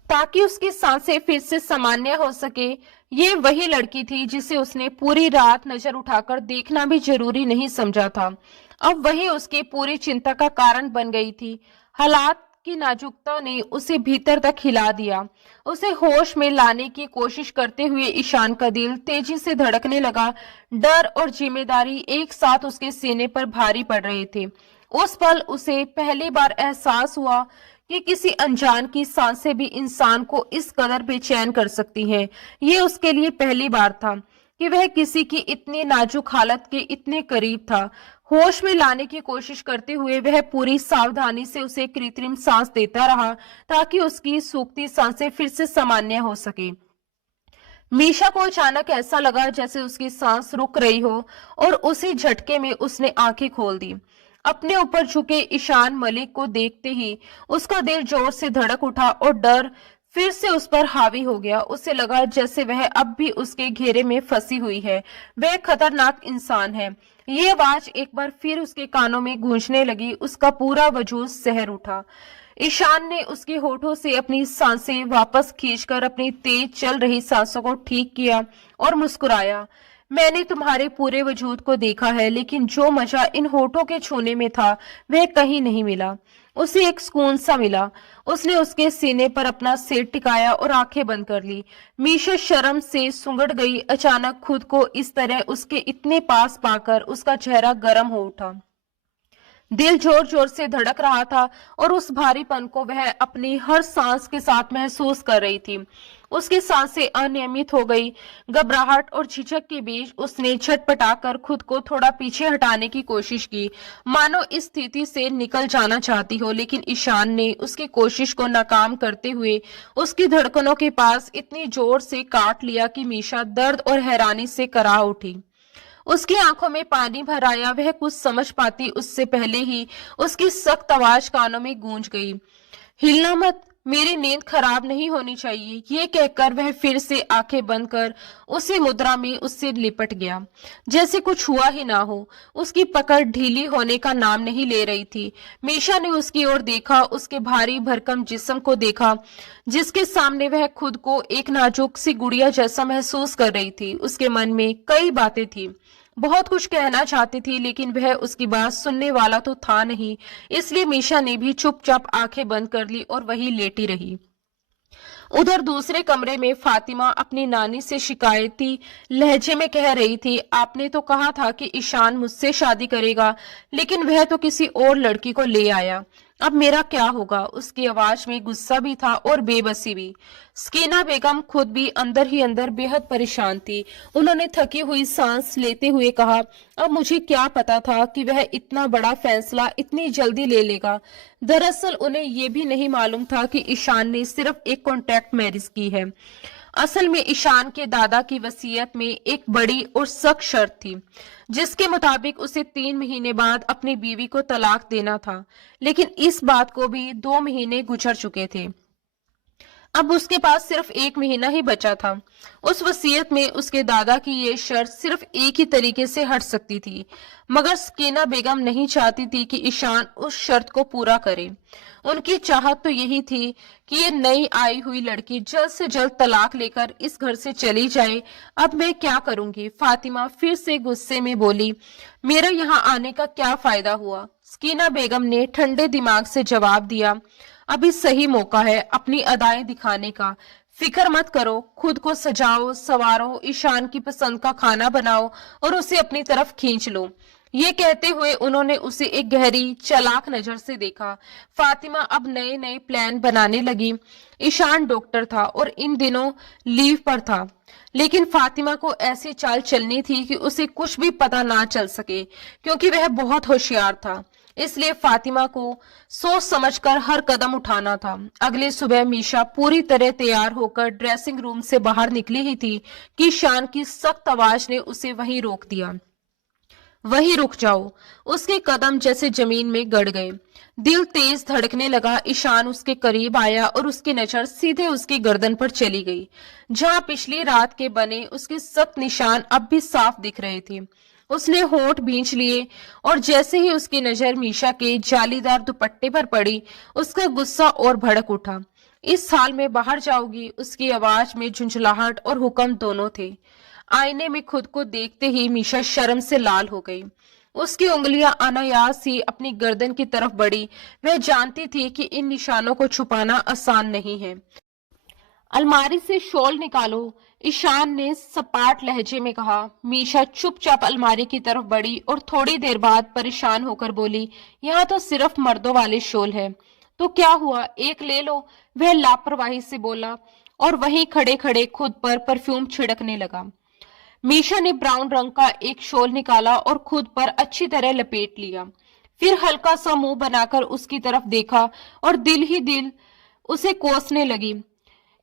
ताकि उसकी सांसें फिर से सामान्य हो सके। ये वही लड़की थी जिसे उसने पूरी रात नजर उठाकर देखना भी जरूरी नहीं समझा था। अब वही उसकी पूरी चिंता का कारण बन गई थी। हालात की नाजुकता ने उसे भीतर तक हिला दिया। उसे होश में लाने की कोशिश करते हुए ईशान का दिल तेजी से धड़कने लगा। डर और जिम्मेदारी एक साथ उसके सीने पर भारी पड़ रहे थे। उस पल उसे पहली बार एहसास हुआ कि किसी अनजान की सांसें भी इंसान को इस कदर बेचैन कर सकती हैं। ये उसके लिए पहली बार था कि वह किसी की इतनी नाजुक हालत के इतने करीब था। होश में लाने की कोशिश करते हुए वह पूरी सावधानी से उसे कृत्रिम सांस देता रहा ताकि उसकी सूखती सांसें फिर से सामान्य हो सके। मीशा को अचानक ऐसा लगा जैसे उसकी सांस रुक रही हो और उसी झटके में उसने आंखें खोल दी। अपने ऊपर झुके ईशान मलिक को देखते ही उसका दिल जोर से धड़क उठा और डर फिर से उस पर हावी हो गया। उसे लगा जैसे वह अब भी उसके घेरे में फंसी हुई है। वह एक खतरनाक इंसान है। ये आवाज एक बार फिर उसके कानों में गूंजने लगी। उसका पूरा वजूद सहर उठा। ईशान ने उसके होठों से अपनी सांसें वापस खींचकर अपनी तेज चल रही सांसों को ठीक किया और मुस्कुराया। मैंने तुम्हारे पूरे वजूद को देखा है, लेकिन जो मजा इन होठों के छूने में था वह कहीं नहीं मिला। उसे एक सुकून सा मिला। उसने उसके सीने पर अपना सिर टिकाया और आंखें बंद कर ली। मीशा शर्म से सुंगड़ गई। अचानक खुद को इस तरह उसके इतने पास पाकर उसका चेहरा गर्म हो उठा। दिल जोर जोर से धड़क रहा था और उस भारीपन को वह अपनी हर सांस के साथ महसूस कर रही थी। उसकी सांसें अनियमित हो गई। घबराहट और झिझक के बीच उसने छटपटाकर खुद को थोड़ा पीछे हटाने की कोशिश की, मानो इस स्थिति से निकल जाना चाहती हो। लेकिन ईशान ने उसकी कोशिश को नाकाम करते हुए उसकी धड़कनों के पास इतनी जोर से काट लिया कि मीशा दर्द और हैरानी से कराह उठी। उसकी आंखों में पानी भर आया। वह कुछ समझ पाती उससे पहले ही उसकी सख्त आवाज कानों में गूंज गई। हिलना मत, मेरी नींद खराब नहीं होनी चाहिए। ये कहकर वह फिर से आंखें बंद कर उसी मुद्रा में उससे लिपट गया, जैसे कुछ हुआ ही ना हो। उसकी पकड़ ढीली होने का नाम नहीं ले रही थी। मीशा ने उसकी ओर देखा, उसके भारी भरकम जिस्म को देखा जिसके सामने वह खुद को एक नाजुक सी गुड़िया जैसा महसूस कर रही थी। उसके मन में कई बातें थी, बहुत कुछ कहना चाहती थी, लेकिन वह उसकी बात सुनने वाला तो था नहीं। इसलिए मीशा ने भी चुपचाप आंखें बंद कर ली और वहीं लेटी रही। उधर दूसरे कमरे में फातिमा अपनी नानी से शिकायती लहजे में कह रही थी, आपने तो कहा था कि ईशान मुझसे शादी करेगा, लेकिन वह तो किसी और लड़की को ले आया। अब मेरा क्या होगा? उसकी आवाज में गुस्सा भी था और बेबसी भी। स्कीना बेगम खुद भी अंदर ही अंदर बेहद परेशान थी। उन्होंने थकी हुई सांस लेते हुए कहा, अब मुझे क्या पता था कि वह इतना बड़ा फैसला इतनी जल्दी ले लेगा। दरअसल उन्हें यह भी नहीं मालूम था कि ईशान ने सिर्फ एक कॉन्ट्रैक्ट मैरिज की है। असल में ईशान के दादा की वसीयत में एक बड़ी और सख्त शर्त थी, जिसके मुताबिक उसे 3 महीने बाद अपनी बीवी को तलाक देना था। लेकिन इस बात को भी 2 महीने गुजर चुके थे। अब उसके पास सिर्फ 1 महीना ही बचा था। उस वसीयत में उसके दादा की ये शर्त सिर्फ एक ही तरीके से हट सकती थी, मगर सकीना बेगम नहीं चाहती थी कि ईशान उस शर्त को पूरा करे। उनकी चाहत तो यही थी कि ये नई आई हुई लड़की जल्द से जल्द तलाक लेकर इस घर से चली जाए। अब मैं क्या करूंगी? फातिमा फिर से गुस्से में बोली, मेरा यहाँ आने का क्या फायदा हुआ? सकीना बेगम ने ठंडे दिमाग से जवाब दिया, अभी सही मौका है अपनी अदाएं दिखाने का। फिक्र मत करो, खुद को सजाओ सवारो, ईशान की पसंद का खाना बनाओ और उसे अपनी तरफ खींच लो। ये कहते हुए उन्होंने उसे एक गहरी चालाक नजर से देखा। फातिमा अब नए नए प्लान बनाने लगी। ईशान डॉक्टर था और इन दिनों लीव पर था, लेकिन फातिमा को ऐसी चाल चलनी थी कि उसे कुछ भी पता ना चल सके, क्योंकि वह बहुत होशियार था। इसलिए फातिमा को सोच समझकर हर कदम उठाना था। अगली सुबह मीशा पूरी तरह तैयार होकर ड्रेसिंग रूम से बाहर निकली ही थी कि ईशान की सख्त आवाज ने उसे वहीं रोक दिया। वहीं रुक जाओ। उसके कदम जैसे जमीन में गड़ गए। दिल तेज धड़कने लगा। ईशान उसके करीब आया और उसकी नजर सीधे उसकी गर्दन पर चली गई, जहां पिछली रात के बने उसके सख्त निशान अब भी साफ दिख रहे थे। उसने होंठ भींच लिए और जैसे ही उसकी नजर मीशा के जालीदार दुपट्टे पर पड़ी, उसका गुस्सा और भड़क उठा। इस हाल में बाहर जाओगी? उसकी आवाज में झुंझलाहट और हुक्म दोनों थे। आईने में खुद को देखते ही मीशा शर्म से लाल हो गई। उसकी उंगलियां अनायास ही अपनी गर्दन की तरफ बढ़ी। वह जानती थी कि इन निशानों को छुपाना आसान नहीं है। अलमारी से शॉल निकालो, ईशान ने सपाट लहजे में कहा। मीशा चुपचाप अलमारी की तरफ बढ़ी और थोड़ी देर बाद परेशान होकर बोली, यहाँ तो सिर्फ मर्दों वाले शॉल है। तो क्या हुआ, एक ले लो, वह लापरवाही से बोला और वहीं खड़े खड़े खुद पर परफ्यूम छिड़कने लगा। मीशा ने ब्राउन रंग का एक शॉल निकाला और खुद पर अच्छी तरह लपेट लिया। फिर हल्का सा मुंह बनाकर उसकी तरफ देखा और दिल ही दिल उसे कोसने लगी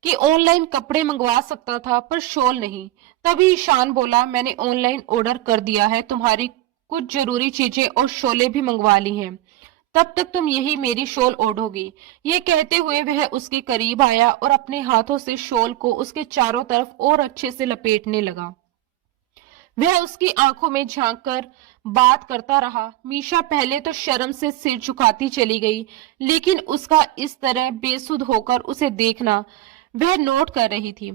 कि ऑनलाइन कपड़े मंगवा सकता था पर शॉल नहीं। तभी ईशान बोला, मैंने ऑनलाइन ऑर्डर कर दिया है, तुम्हारी कुछ जरूरी चीजें और शॉलें भी मंगवा ली हैं। तब तक तुम यही मेरी शॉल ओढ़ोगी। ये कहते हुए वह उसके करीब आया और अपने हाथों से शॉल को उसके चारों तरफ और अच्छे से लपेटने लगा। वह उसकी आंखों में झांककर बात करता रहा। मीशा पहले तो शर्म से सिर झुकाती चली गई, लेकिन उसका इस तरह बेसुध होकर उसे देखना वह नोट कर रही थी।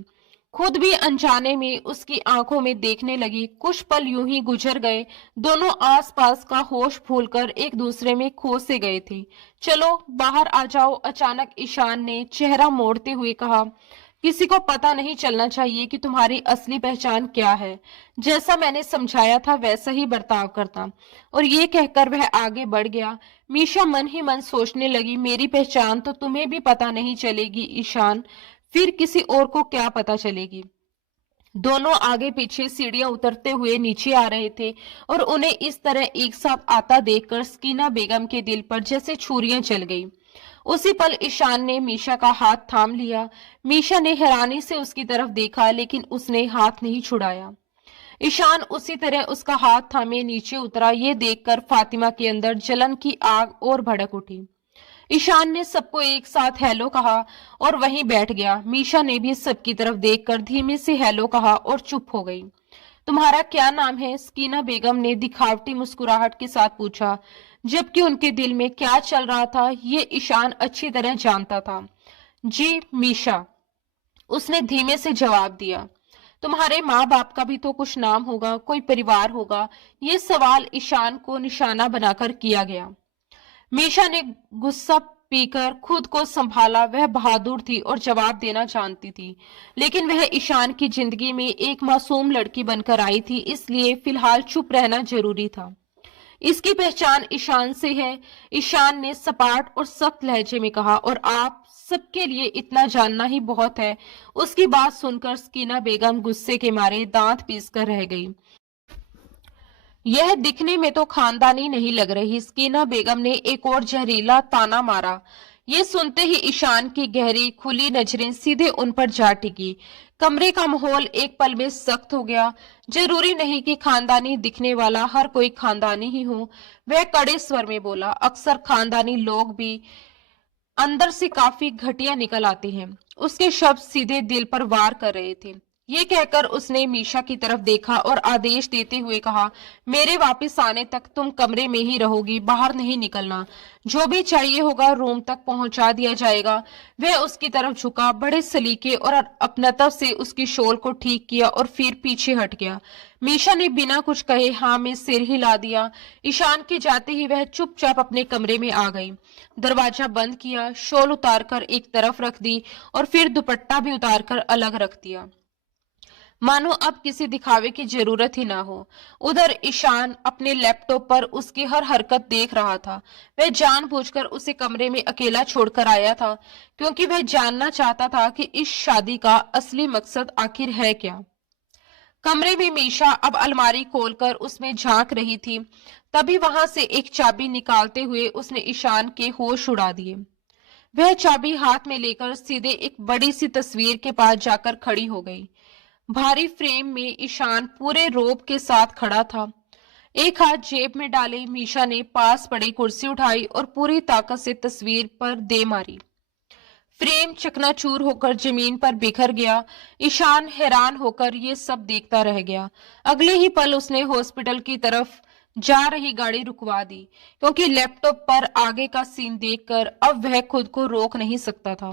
खुद भी अनजाने में उसकी आंखों में देखने लगी। कुछ पल यूं ही गुजर गए। दोनों आसपास का होश भूलकर एक दूसरे में खो से गए थे। चलो बाहर आ जाओ, अचानक ईशान ने चेहरा मोड़ते हुए कहा। किसी को पता नहीं चलना चाहिए कि तुम्हारी असली पहचान क्या है। जैसा मैंने समझाया था वैसा ही बर्ताव करता। और ये कहकर वह आगे बढ़ गया। मीशा मन ही मन सोचने लगी, मेरी पहचान तो तुम्हें भी पता नहीं चलेगी ईशान, फिर किसी और को क्या पता चलेगी। दोनों आगे पीछे सीढ़ियां उतरते हुए नीचे आ रहे थे और उन्हें इस तरह एक साथ आता देखकर स्कीना बेगम के दिल पर जैसे छुरियां चल गई। उसी पल ईशान ने मीशा का हाथ थाम लिया। मीशा ने हैरानी से उसकी तरफ देखा, लेकिन उसने हाथ नहीं छुड़ाया। ईशान उसी तरह उसका हाथ थामे नीचे उतरा। ये देखकर फातिमा के अंदर जलन की आग और भड़क उठी। ईशान ने सबको एक साथ हेलो कहा और वहीं बैठ गया। मीशा ने भी सबकी तरफ देखकर धीमे से हेलो कहा और चुप हो गई। तुम्हारा क्या नाम है? स्कीना बेगम ने दिखावटी मुस्कुराहट के साथ पूछा, जबकि उनके दिल में क्या चल रहा था ये ईशान अच्छी तरह जानता था। जी मीशा, उसने धीमे से जवाब दिया। तुम्हारे माँ बाप का भी तो कुछ नाम होगा, कोई परिवार होगा। ये सवाल ईशान को निशाना बनाकर किया गया। मीशा ने गुस्सा पीकर खुद को संभाला। वह बहादुर थी और जवाब देना जानती थी, लेकिन वह ईशान की जिंदगी में एक मासूम लड़की बनकर आई थी, इसलिए फिलहाल चुप रहना जरूरी था। इसकी पहचान ईशान से है, ईशान ने सपाट और सख्त लहजे में कहा, और आप सबके लिए इतना जानना ही बहुत है। उसकी बात सुनकर स्कीना बेगम गुस्से के मारे दांत पीसकर रह गई। यह दिखने में तो खानदानी नहीं लग रही, स्कीना बेगम ने एक और जहरीला ताना मारा। ये सुनते ही ईशान की गहरी खुली नजरें सीधे उन पर जा टिकी। कमरे का माहौल एक पल में सख्त हो गया। जरूरी नहीं कि खानदानी दिखने वाला हर कोई खानदानी ही हो, वह कड़े स्वर में बोला। अक्सर खानदानी लोग भी अंदर से काफी घटिया निकल आते हैं। उसके शब्द सीधे दिल पर वार कर रहे थे। ये कहकर उसने मीशा की तरफ देखा और आदेश देते हुए कहा, मेरे वापस आने तक तुम कमरे में ही रहोगी, बाहर नहीं निकलना। जो भी चाहिए होगा रूम तक पहुंचा दिया जाएगा। वह उसकी तरफ झुका, बड़े सलीके और अपनत्व से उसकी शॉल को ठीक किया और फिर पीछे हट गया। मीशा ने बिना कुछ कहे हाँ में सिर हिला दिया। ईशान के जाते ही वह चुपचाप अपने कमरे में आ गई। दरवाजा बंद किया, शॉल उतारकर एक तरफ रख दी और फिर दुपट्टा भी उतारकर अलग रख दिया, मानो अब किसी दिखावे की जरूरत ही ना हो। उधर ईशान अपने लैपटॉप पर उसकी हर हरकत देख रहा था। वह जानबूझकर उसे कमरे में अकेला छोड़कर आया था, क्योंकि वह जानना चाहता था कि इस शादी का असली मकसद आखिर है क्या। कमरे में मीशा अब अलमारी खोलकर उसमें झांक रही थी। तभी वहां से एक चाबी निकालते हुए उसने ईशान के होश उड़ा दिए। वह चाबी हाथ में लेकर सीधे एक बड़ी सी तस्वीर के पास जाकर खड़ी हो गई। भारी फ्रेम में ईशान पूरे रोब के साथ खड़ा था। एक हाथ जेब में डाले मीशा ने पास पड़ी कुर्सी उठाई और पूरी ताकत से तस्वीर पर दे मारी। फ्रेम चकनाचूर होकर जमीन पर बिखर गया। ईशान हैरान होकर ये सब देखता रह गया। अगले ही पल उसने हॉस्पिटल की तरफ जा रही गाड़ी रुकवा दी, क्योंकि लैपटॉप पर आगे का सीन देखकर अब वह खुद को रोक नहीं सकता था।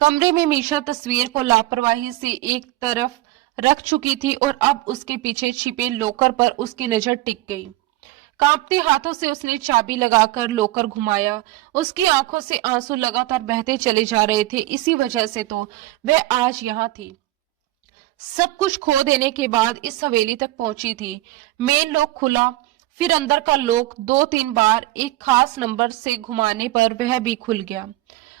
कमरे में मीशा तस्वीर को लापरवाही से एक तरफ रख चुकी थी और अब उसके पीछे छिपे लॉकर पर उसकी नजर टिक गई। कांपते हाथों से उसने चाबी लगाकर लॉकर घुमाया। उसकी आंखों से आंसू लगातार बहते चले जा रहे थे। इसी वजह से तो वह आज यहाँ थी। सब कुछ खो देने के बाद इस हवेली तक पहुंची थी। मेन लॉक खुला, फिर अंदर का लॉक 2-3 बार एक खास नंबर से घुमाने पर वह भी खुल गया।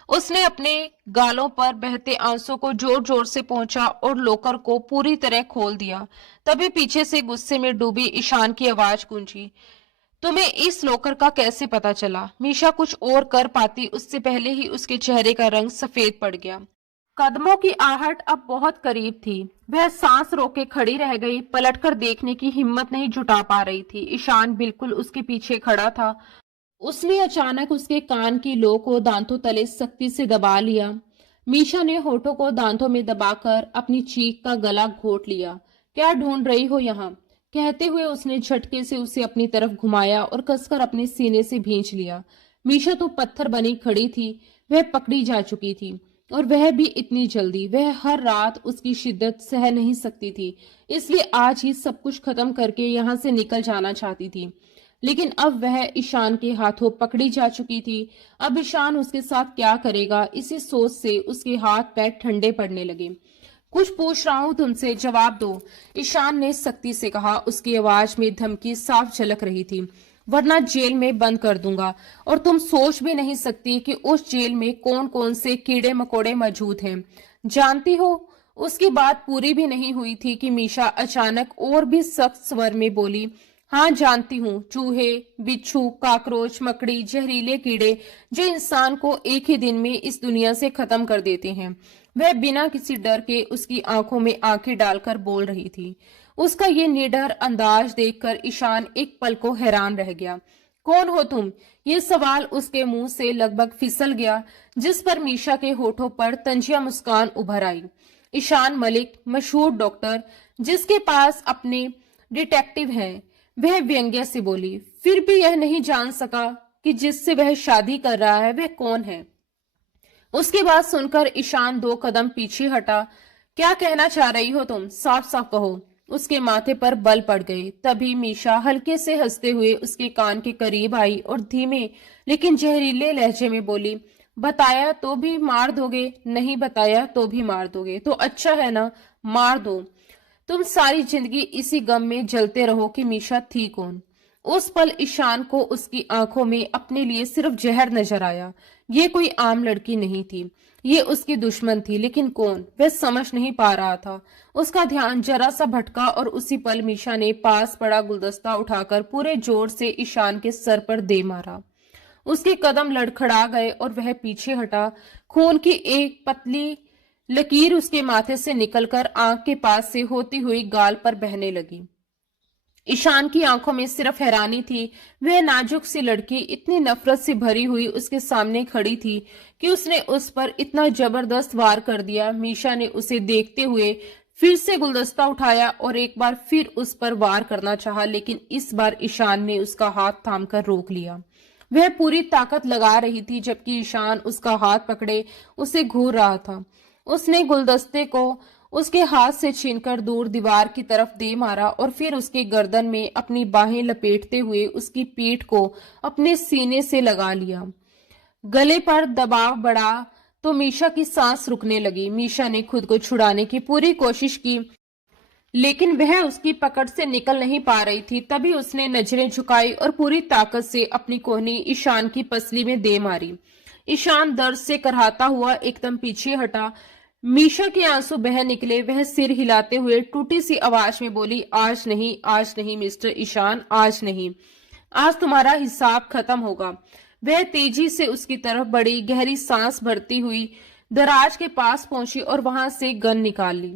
उसने अपने गालों पर बहते आंसू को जोर जोर से पहुंचा और लॉकर को पूरी तरह खोल दिया। तभी पीछे से गुस्से में डूबी ईशान की आवाज गूंजी, तुम्हें इस लॉकर का कैसे पता चला? मीशा कुछ और कर पाती उससे पहले ही उसके चेहरे का रंग सफेद पड़ गया। कदमों की आहट अब बहुत करीब थी। वह सांस रोके खड़ी रह गई, पलटकर देखने की हिम्मत नहीं जुटा पा रही थी। ईशान बिल्कुल उसके पीछे खड़ा था। उसने अचानक उसके कान की लो को दांतों तले सख्ती से दबा लिया। मीशा ने होठों को दांतों में दबाकर अपनी चीख का गला घोट लिया। क्या ढूंढ रही हो यहाँ? कहते हुए उसने झटके से उसे अपनी तरफ घुमाया और कसकर अपने सीने से भींच लिया। मीशा तो पत्थर बनी खड़ी थी। वह पकड़ी जा चुकी थी और वह भी इतनी जल्दी। वह हर रात उसकी शिद्दत सह नहीं सकती थी, इसलिए आज ही सब कुछ खत्म करके यहाँ से निकल जाना चाहती थी। लेकिन अब वह ईशान के हाथों पकड़ी जा चुकी थी। अब ईशान उसके साथ क्या करेगा, इसी सोच से उसके हाथ पैर ठंडे पड़ने लगे। कुछ पूछ रहा हूं तुमसे, जवाब दो, ईशान ने सख्ती से कहा। उसकी आवाज में धमकी साफ झलक रही थी। वरना जेल में बंद कर दूंगा और तुम सोच भी नहीं सकती कि उस जेल में कौन कौन से कीड़े मकोड़े मौजूद हैं। जानती हो? उसकी बात पूरी भी नहीं हुई थी कि मीशा अचानक और भी सख्त स्वर में बोली, हाँ जानती हूँ, चूहे, बिच्छू, काकरोच, मकड़ी, जहरीले कीड़े जो इंसान को एक ही दिन में इस दुनिया से खत्म कर देते हैं। वह बिना किसी डर के उसकी आंखों में आंखें डालकर बोल रही थी। उसका ये निडर अंदाज देखकर ईशान एक पल को हैरान रह गया। कौन हो तुम? ये सवाल उसके मुंह से लगभग फिसल गया, जिस पर मीशा के होठों पर तंजिया मुस्कान उभर आई। ईशान मलिक, मशहूर डॉक्टर जिसके पास अपने डिटेक्टिव हैं, वह व्यंग्य से बोली। फिर भी यह नहीं जान सका कि जिससे वह शादी कर रहा है वह कौन है। उसकी बात सुनकर ईशान 2 कदम पीछे हटा। क्या कहना चाह रही हो तुम? साफ साफ कहो। उसके माथे पर बल पड़ गए। तभी मीशा हल्के से हंसते हुए उसके कान के करीब आई और धीमे लेकिन जहरीले लहजे में बोली, बताया तो भी मार दोगे? नहीं बताया तो भी मार दोगे? तो अच्छा है ना, मार दो। तुम सारी जिंदगी इसी गम में जलते रहो कि मीशा थी कौन। उस पल ईशान को उसकी आंखों में अपने लिए सिर्फ जहर नजर आया। ये कोई आम लड़की नहीं थी, ये उसकी दुश्मन थी। लेकिन कौन, वह समझ नहीं पा रहा था। उसका ध्यान जरा सा भटका और उसी पल मीशा ने पास पड़ा गुलदस्ता उठाकर पूरे जोर से ईशान के सर पर दे मारा। उसके कदम लड़खड़ा गए और वह पीछे हटा। खून की एक पतली लकीर उसके माथे से निकलकर आंख के पास से होती हुई गाल पर बहने लगी। ईशान की आंखों में सिर्फ हैरानी थी। वह नाजुक सी लड़की इतनी नफरत से भरी हुई उसके सामने खड़ी थी कि उसने उस पर इतना जबरदस्त वार कर दिया। मीशा ने उसे देखते हुए फिर से गुलदस्ता उठाया और एक बार फिर उस पर वार करना चाहा, लेकिन इस बार ईशान ने उसका हाथ थामकर रोक लिया। वह पूरी ताकत लगा रही थी जबकि ईशान उसका हाथ पकड़े उसे घूर रहा था। उसने गुलदस्ते को उसके हाथ से छीनकर दूर दीवार की तरफ दे मारा और फिर उसके गर्दन में अपनी बाहें लपेटते हुए उसकी पीठ को अपने सीने से लगा लिया। गले पर दबाव बढ़ा तो मीशा की सांस रुकने लगी। मीशा ने खुद को छुड़ाने की पूरी कोशिश की, लेकिन वह उसकी पकड़ से निकल नहीं पा रही थी। तभी उसने नजरें झुकाई और पूरी ताकत से अपनी कोहनी ईशान की पसली में दे मारी। ईशान दर्द से करहाता हुआ एकदम पीछे हटा। मीशा के आंसू बह निकले। वह सिर हिलाते हुए टूटी सी आवाज में बोली, आज नहीं मिस्टर ईशान, आज नहीं। आज तुम्हारा हिसाब खत्म होगा। वह तेजी से उसकी तरफ बढ़ी, गहरी सांस भरती हुई दराज के पास पहुंची और वहां से गन निकाल ली।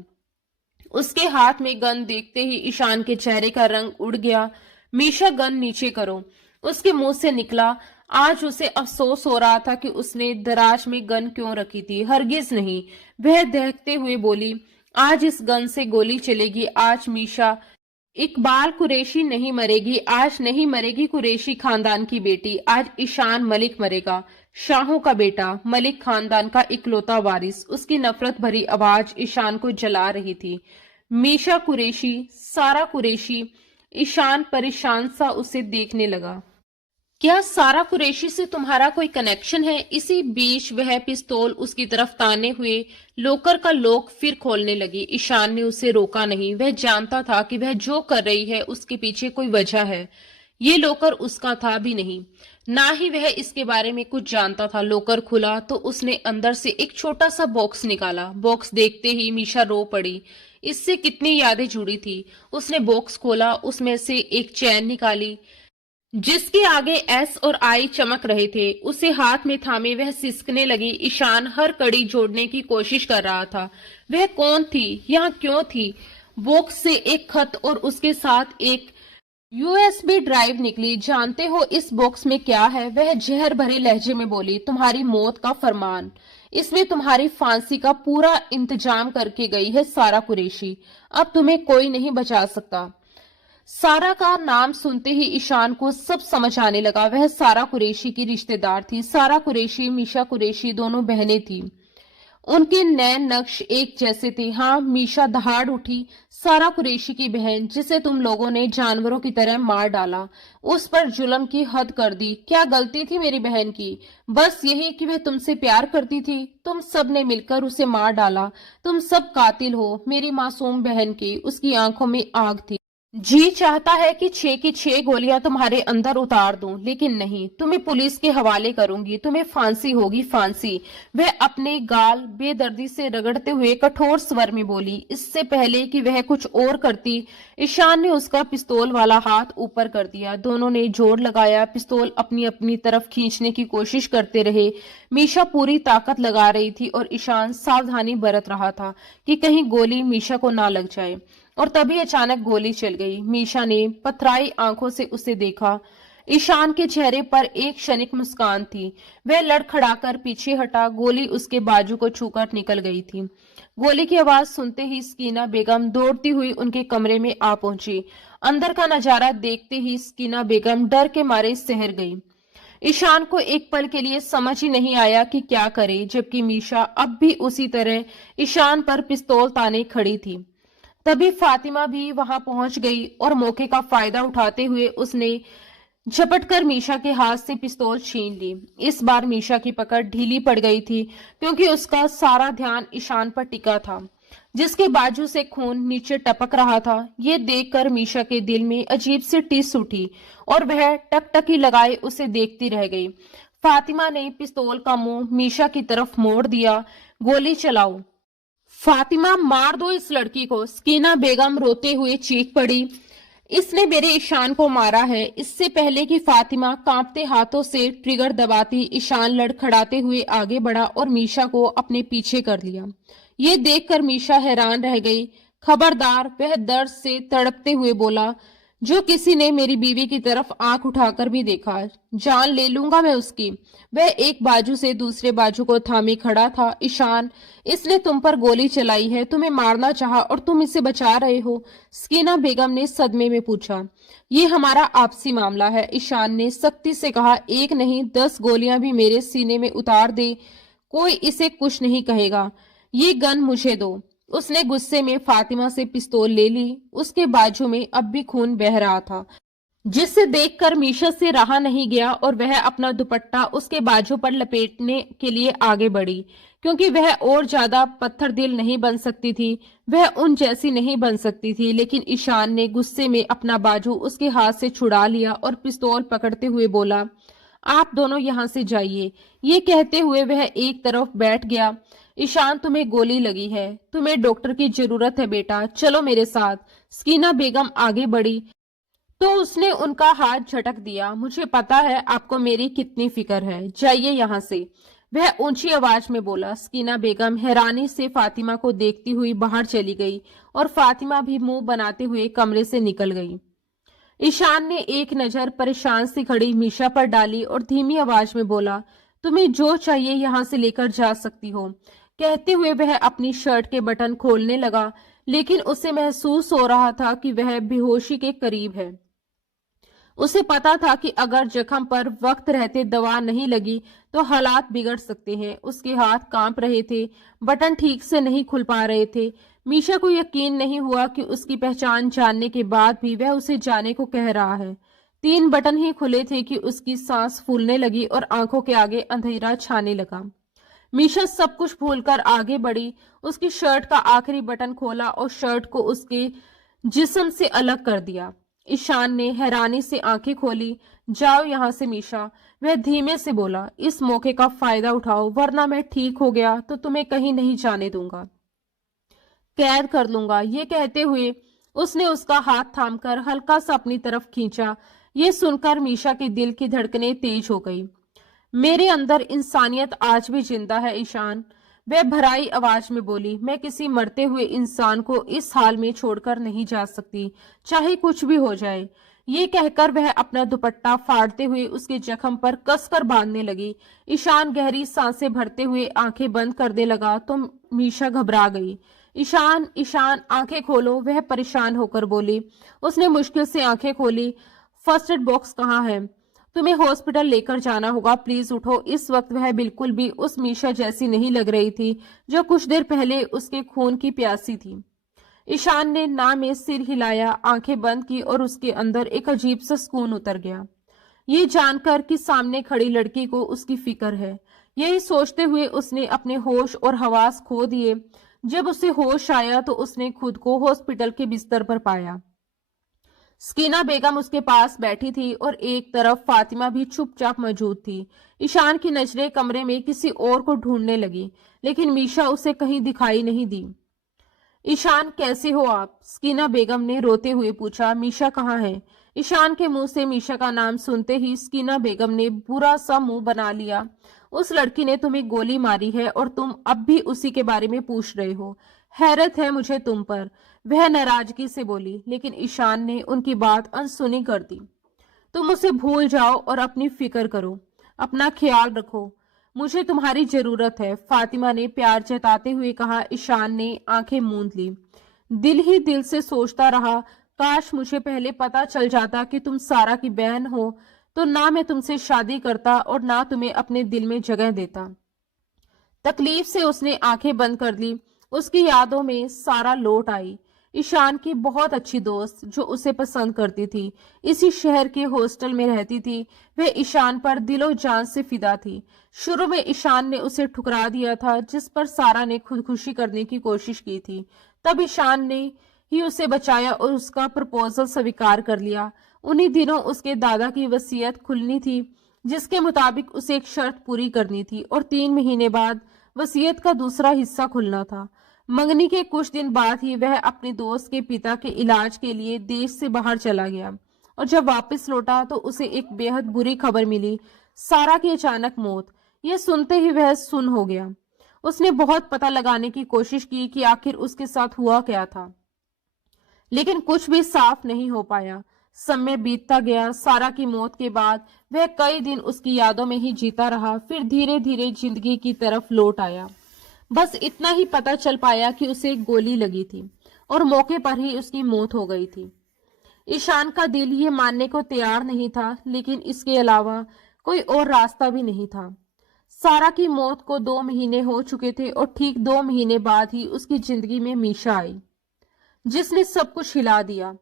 उसके हाथ में गन देखते ही ईशान के चेहरे का रंग उड़ गया। मीशा, गन नीचे करो, उसके मुंह से निकला। आज उसे अफसोस हो रहा था कि उसने दराज में गन क्यों रखी थी। हरगिज नहीं, वह दहकते हुए बोली, आज इस गन से गोली चलेगी। आज मीशा इकबाल कुरैशी नहीं मरेगी। आज नहीं मरेगी कुरैशी खानदान की बेटी। आज ईशान मलिक मरेगा, शाहों का बेटा, मलिक खानदान का इकलौता वारिस। उसकी नफरत भरी आवाज ईशान को जला रही थी। मीशा कुरैशी, सारा कुरैशी, ईशान परेशान सा उसे देखने लगा। क्या सारा कुरैशी से तुम्हारा कोई कनेक्शन है? इसी बीच वह पिस्तौल उसकी तरफ ताने हुए लॉकर का लॉक फिर खोलने लगी। ईशान ने उसे रोका नहीं। वह जानता था कि वह जो कर रही है उसके पीछे कोई वजह है। ये लॉकर उसका था भी नहीं, ना ही वह इसके बारे में कुछ जानता था। लॉकर खुला तो उसने अंदर से एक छोटा सा बॉक्स निकाला। बॉक्स देखते ही मीशा रो पड़ी। इससे कितनी यादें जुड़ी थी। उसने बॉक्स खोला, उसमें से एक चैन निकाली जिसके आगे एस और आई चमक रहे थे। उसे हाथ में थामे वह सिसकने लगी। ईशान हर कड़ी जोड़ने की कोशिश कर रहा था। वह कौन थी, यहाँ क्यों थी? बॉक्स से एक खत और उसके साथ एक यूएसबी ड्राइव निकली। जानते हो इस बॉक्स में क्या है? वह जहर भरे लहजे में बोली। तुम्हारी मौत का फरमान। इसमें तुम्हारी फांसी का पूरा इंतजाम करके गई है सारा कुरैशी। अब तुम्हें कोई नहीं बचा सकता। सारा का नाम सुनते ही ईशान को सब समझ आने लगा। वह सारा कुरैशी की रिश्तेदार थी। सारा कुरैशी, मीशा कुरैशी दोनों बहनें थीं। उनके नैन नक्श एक जैसे थे। हाँ, मीशा दहाड़ उठी। सारा कुरैशी की बहन, जिसे तुम लोगों ने जानवरों की तरह मार डाला, उस पर जुल्म की हद कर दी। क्या गलती थी मेरी बहन की? बस यही कि वह तुमसे प्यार करती थी। तुम सब ने मिलकर उसे मार डाला। तुम सब कातिल हो मेरी मासूम बहन की। उसकी आंखों में आग थी। जी चाहता है कि 6 की 6 गोलियां तुम्हारे अंदर उतार दूं, लेकिन नहीं, तुम्हें पुलिस के हवाले करूंगी। तुम्हें फांसी होगी, फांसी। वह अपने गाल बेदर्दी से रगड़ते हुए कठोर स्वर में बोली। इससे पहले कि वह कुछ और करती, ईशान ने उसका पिस्तौल वाला हाथ ऊपर कर दिया। दोनों ने जोर लगाया। पिस्तौल अपनी अपनी तरफ खींचने की कोशिश करते रहे। मीशा पूरी ताकत लगा रही थी और ईशान सावधानी बरत रहा था कि कहीं गोली मीशा को ना लग जाए। और तभी अचानक गोली चल गई। मीशा ने पथराई आंखों से उसे देखा। ईशान के चेहरे पर एक क्षणिक मुस्कान थी। वह लड़खड़ाकर पीछे हटा। गोली उसके बाजू को छूकर निकल गई थी। गोली की आवाज सुनते ही स्कीना बेगम दौड़ती हुई उनके कमरे में आ पहुंची। अंदर का नजारा देखते ही स्कीना बेगम डर के मारे सहर गई। ईशान को एक पल के लिए समझ ही नहीं आया कि क्या करे, जबकि मीशा अब भी उसी तरह ईशान पर पिस्तौल ताने खड़ी थी। तभी फातिमा भी वहां पहुंच गई और मौके का फायदा उठाते हुए उसने झपटकर मीशा के हाथ से पिस्तौल छीन ली। इस बार मीशा की पकड़ ढीली पड़ गई थी, क्योंकि उसका सारा ध्यान ईशान पर टिका था, जिसके बाजू से खून नीचे टपक रहा था। ये देखकर मीशा के दिल में अजीब सी टिस उठी और वह टकटकी लगाए उसे देखती रह गई। फातिमा ने पिस्तौल का मुंह मीशा की तरफ मोड़ दिया। गोली चलाओ फातिमा, मार दो इस लड़की को। स्कीना बेगम रोते हुए चीख पड़ी। इसने मेरे ईशान को मारा है। इससे पहले कि फातिमा कांपते हाथों से ट्रिगर दबाती, ईशान लड़खड़ाते हुए आगे बढ़ा और मीशा को अपने पीछे कर लिया। ये देखकर मीशा हैरान रह गई। खबरदार, वह दर्द से तड़पते हुए बोला। जो किसी ने मेरी बीवी की तरफ आंख उठाकर भी देखा, जान ले लूंगा मैं उसकी। वह एक बाजू से दूसरे बाजू को थामे खड़ा था। ईशान, इसने तुम पर गोली चलाई है, तुम्हें मारना चाहा और तुम इसे बचा रहे हो? स्कीना बेगम ने सदमे में पूछा। ये हमारा आपसी मामला है, ईशान ने सख्ती से कहा। एक नहीं 10 गोलियां भी मेरे सीने में उतार दे, कोई इसे कुछ नहीं कहेगा। ये गन मुझे दो। उसने गुस्से में फातिमा से पिस्तौल ले ली। उसके बाजू में अब भी खून बह रहा था, जिसे देखकर मीशा से रहा नहीं गया और वह अपना दुपट्टा उसके बाजू पर लपेटने के लिए आगे बढ़ी, क्योंकि वह और ज्यादा पत्थर दिल नहीं बन सकती थी। वह उन जैसी नहीं बन सकती थी। लेकिन ईशान ने गुस्से में अपना बाजू उसके हाथ से छुड़ा लिया और पिस्तौल पकड़ते हुए बोला, आप दोनों यहाँ से जाइए। ये कहते हुए वह एक तरफ बैठ गया। ईशान, तुम्हें गोली लगी है, तुम्हें डॉक्टर की जरूरत है बेटा, चलो मेरे साथ। स्कीना बेगम आगे बढ़ी तो उसने उनका हाथ झटक दिया। मुझे पता है आपको मेरी कितनी फिक्र है, जाइए यहाँ से, वह ऊंची आवाज में बोला। स्कीना बेगम हैरानी से फातिमा को देखती हुई बाहर चली गई और फातिमा भी मुंह बनाते हुए कमरे से निकल गई। ईशान ने एक नजर परेशान सी खड़ी मीशा पर डाली और धीमी आवाज में बोला, तुम्हें जो चाहिए यहाँ से लेकर जा सकती हो। कहते हुए वह अपनी शर्ट के बटन खोलने लगा, लेकिन उसे महसूस हो रहा था कि वह बेहोशी के करीब है। उसे पता था कि अगर जख्म पर वक्त रहते दवा नहीं लगी तो हालात बिगड़ सकते हैं। उसके हाथ कांप रहे थे, बटन ठीक से नहीं खुल पा रहे थे। मीशा को यकीन नहीं हुआ कि उसकी पहचान जानने के बाद भी वह उसे जाने को कह रहा है। 3 बटन ही खुले थे कि उसकी सांस फूलने लगी और आंखों के आगे अंधेरा छाने लगा। मीशा सब कुछ भूलकर आगे बढ़ी, उसकी शर्ट का आखिरी बटन खोला और शर्ट को उसके जिस्म से अलग कर दिया। ईशान ने हैरानी से आंखें खोली। जाओ यहां से मीशा, वह धीमे से बोला। इस मौके का फायदा उठाओ, वरना मैं ठीक हो गया तो तुम्हें कहीं नहीं जाने दूंगा, कैद कर लूंगा। ये कहते हुए उसने उसका हाथ थामकर हल्का सा अपनी तरफ खींचा। ये सुनकर मीशा के दिल की धड़कनें तेज हो गई। मेरे अंदर इंसानियत आज भी जिंदा है ईशान, वह भराई आवाज में बोली। मैं किसी मरते हुए इंसान को इस हाल में छोड़कर नहीं जा सकती, चाहे कुछ भी हो जाए। ये कहकर वह अपना दुपट्टा फाड़ते हुए उसके जख्म पर कसकर बांधने लगी। ईशान गहरी सांसें भरते हुए आंखें बंद करने लगा तो मीशा घबरा गई। ईशान, ईशान, आंखें खोलो, वह परेशान होकर बोली। उसने मुश्किल से आंखें खोली। फर्स्ट एड बॉक्स कहाँ है? तुम्हें हॉस्पिटल लेकर जाना होगा, प्लीज उठो। इस वक्त वह बिल्कुल भी उस मीशा जैसी नहीं लग रही थी जो कुछ देर पहले उसके खून की प्यासी थी। ईशान ने ना में सिर हिलाया, आंखें बंद की और उसके अंदर एक अजीब सा सुकून उतर गया, ये जानकर कि सामने खड़ी लड़की को उसकी फिक्र है। यही सोचते हुए उसने अपने होश और हवास खो दिए। जब उसे होश आया तो उसने खुद को हॉस्पिटल के बिस्तर पर पाया। स्कीना बेगम उसके पास बैठी थी और एक तरफ फातिमा भी चुपचाप मौजूद थी। ईशान की नजरें कमरे में किसी और को ढूंढने लगी, लेकिन मीशा उसे कहीं दिखाई नहीं दी। ईशान, कैसे हो आप? स्कीना बेगम ने रोते हुए पूछा। मीशा कहाँ है? ईशान के मुंह से मीशा का नाम सुनते ही स्कीना बेगम ने बुरा सा मुंह बना लिया। उस लड़की ने तुम्हें गोली मारी है और तुम अब भी उसी के बारे में पूछ रहे हो। हैरत है मुझे तुम पर, वह नाराजगी से बोली। लेकिन ईशान ने उनकी बात अनसुनी कर दी। तुम उसे भूल जाओ और अपनी फिक्र करो, अपना ख्याल रखो, मुझे तुम्हारी जरूरत है, फातिमा ने प्यार जताते हुए कहा। ईशान ने आंखें मूंद ली। दिल ही दिल से सोचता रहा, काश मुझे पहले पता चल जाता कि तुम सारा की बहन हो, तो ना मैं तुमसे शादी करता और ना तुम्हें अपने दिल में जगह देता। तकलीफ से उसने आंखें बंद कर ली। उसकी यादों में सारा लौट आई, ईशान की बहुत अच्छी दोस्त जो उसे पसंद करती थी, इसी शहर के हॉस्टल में रहती थी। वह ईशान पर दिलो जान से फिदा थी। शुरू में ईशान ने उसे ठुकरा दिया था, जिस पर सारा ने खुदकुशी करने की कोशिश की थी। तब ईशान ने ही उसे बचाया और उसका प्रपोजल स्वीकार कर लिया। उन्हीं दिनों उसके दादा की वसीयत खुलनी थी, जिसके मुताबिक उसे एक शर्त पूरी करनी थी और 3 महीने बाद वसीयत का दूसरा हिस्सा खुलना था। मंगनी के कुछ दिन बाद ही वह अपने दोस्त के पिता के इलाज के लिए देश से बाहर चला गया और जब वापस लौटा तो उसे एक बेहद बुरी खबर मिली, सारा की अचानक मौत। यह सुनते ही वह सुन्न हो गया। उसने बहुत पता लगाने की कोशिश की कि आखिर उसके साथ हुआ क्या था, लेकिन कुछ भी साफ नहीं हो पाया। समय बीतता गया। सारा की मौत के बाद वह कई दिन उसकी यादों में ही जीता रहा, फिर धीरे धीरे जिंदगी की तरफ लौट आया। बस इतना ही पता चल पाया कि उसे गोली लगी थी और मौके पर ही उसकी मौत हो गई थी। ईशान का दिल ये मानने को तैयार नहीं था, लेकिन इसके अलावा कोई और रास्ता भी नहीं था। सारा की मौत को 2 महीने हो चुके थे और ठीक 2 महीने बाद ही उसकी जिंदगी में मीशा आई, जिसने सब कुछ हिला दिया।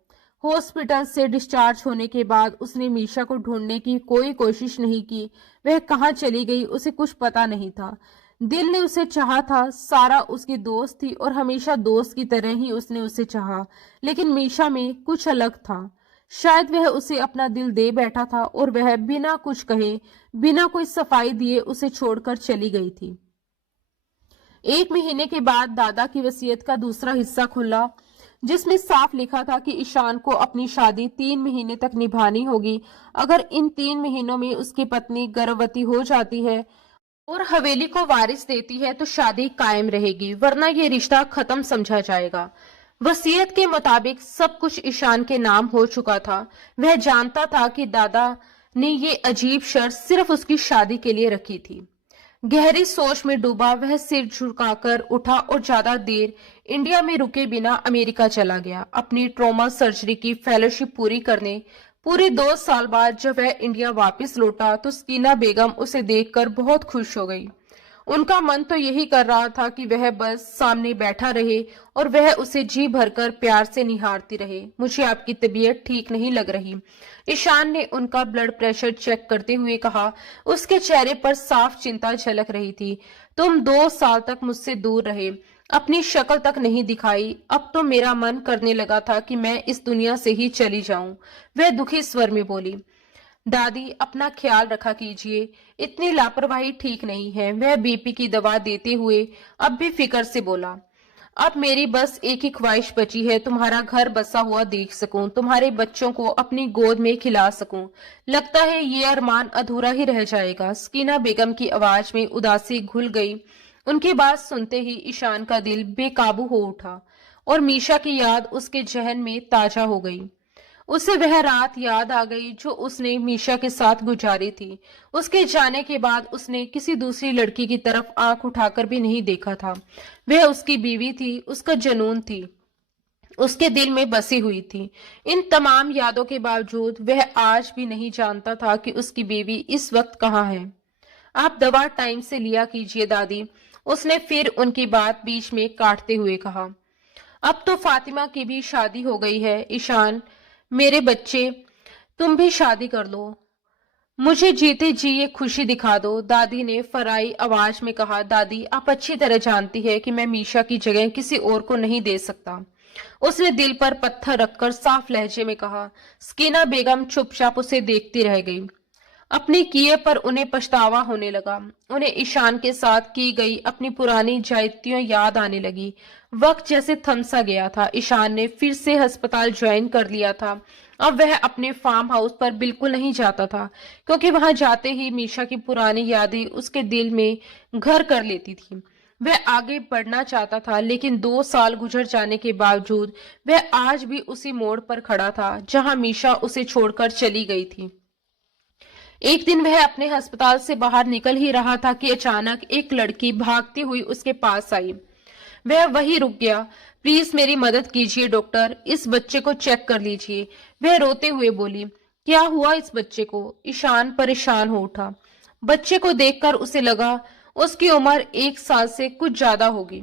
हॉस्पिटल से डिस्चार्ज होने के बाद उसने मीशा को ढूंढने की कोई कोशिश नहीं की। वह कहाँ चली गई उसे कुछ पता नहीं था। दिल ने उसे चाहा था, सारा उसकी दोस्त थी और हमेशा दोस्त की तरह ही उसने उसे चाहा, लेकिन मीशा में कुछ अलग था। शायद वह उसे अपना दिल दे बैठा था और वह बिना कुछ कहे, बिना कोई सफाई दिए उसे छोड़कर चली गई थी। 1 महीने के बाद दादा की वसीयत का दूसरा हिस्सा खुला, जिसमें साफ लिखा था कि ईशान को अपनी शादी 3 महीने तक निभानी होगी। अगर इन 3 महीनों में उसकी पत्नी गर्भवती हो जाती है और हवेली को वारिस देती है तो शादी कायम रहेगी, वरना ये रिश्ता खत्म समझा जाएगा। वसीयत के मुताबिक सब कुछ ईशान के नाम हो चुका था। वह जानता था कि दादा ने ये अजीब शर्त सिर्फ उसकी शादी के लिए रखी थी। गहरी सोच में डूबा वह सिर झुकाकर उठा और ज्यादा देर इंडिया में रुके बिना अमेरिका चला गया, अपनी ट्रॉमा सर्जरी की फेलोशिप पूरी करने। पूरे 2 साल बाद जब वह इंडिया वापस लौटा तो स्कीना बेगम उसे देखकर बहुत खुश हो गई। उनका मन तो यही कर रहा था कि वह बस सामने बैठा रहे और वह उसे जी भरकर प्यार से निहारती रहे। मुझे आपकी तबीयत ठीक नहीं लग रही, ईशान ने उनका ब्लड प्रेशर चेक करते हुए कहा। उसके चेहरे पर साफ चिंता झलक रही थी। तुम 2 साल तक मुझसे दूर रहे, अपनी शक्ल तक नहीं दिखाई। अब तो मेरा मन करने लगा था कि मैं इस दुनिया से ही चली जाऊं, वह दुखी स्वर में बोली। दादी, अपना ख्याल रखा कीजिए, इतनी लापरवाही ठीक नहीं है, वह बीपी की दवा देते हुए अब भी फिक्र से बोला। अब मेरी बस एक ही ख्वाहिश बची है, तुम्हारा घर बसा हुआ देख सकूं, तुम्हारे बच्चों को अपनी गोद में खिला सकूं। लगता है ये अरमान अधूरा ही रह जाएगा। स्कीना बेगम की आवाज में उदासी घुल गई। उनकी बात सुनते ही ईशान का दिल बेकाबू हो उठा और मीशा की याद उसके जहन में ताजा हो गई। उसे वह रात याद आ गई जो उसने मीशा के साथ गुजारी थी। उसके जाने के बाद उसने किसी दूसरी लड़की की तरफ आंख उठाकर भी नहीं देखा था। वह उसकी बीवी थी, उसका जुनून थी, उसके दिल में बसी हुई थी। इन तमाम यादों के बावजूद वह आज भी नहीं जानता था कि उसकी बीवी इस वक्त कहाँ है। आप दवा टाइम से लिया कीजिए दादी, उसने फिर उनकी बात बीच में काटते हुए कहा। अब तो फातिमा की भी शादी हो गई है। ईशान, मेरे बच्चे, तुम भी शादी कर लो, मुझे जीते जी ये खुशी दिखा दो, दादी ने फराई आवाज में कहा। दादी, आप अच्छी तरह जानती है कि मैं मीशा की जगह किसी और को नहीं दे सकता, उसने दिल पर पत्थर रखकर साफ लहजे में कहा। स्कीना बेगम चुपचाप उसे देखती रह गई। अपने किए पर उन्हें पछतावा होने लगा। उन्हें ईशान के साथ की गई अपनी पुरानी ज्यादतियां याद आने लगी। वक्त जैसे थम सा गया था। ईशान ने फिर से अस्पताल ज्वाइन कर लिया था। अब वह अपने फार्म हाउस पर बिल्कुल नहीं जाता था, क्योंकि वहां जाते ही मीशा की पुरानी यादें उसके दिल में घर कर लेती थी। वह आगे बढ़ना चाहता था, लेकिन 2 साल गुजर जाने के बावजूद वह आज भी उसी मोड़ पर खड़ा था जहां मीशा उसे छोड़कर चली गई थी। एक दिन वह अपने अस्पताल से बाहर निकल ही रहा था कि अचानक एक लड़की भागती हुई उसके पास आई। वह वहीं रुक गया। प्लीज मेरी मदद कीजिए डॉक्टर, इस बच्चे को चेक कर लीजिए, वह रोते हुए बोली। क्या हुआ इस बच्चे को? ईशान परेशान हो उठा। बच्चे को देखकर उसे लगा उसकी उम्र 1 साल से कुछ ज्यादा होगी,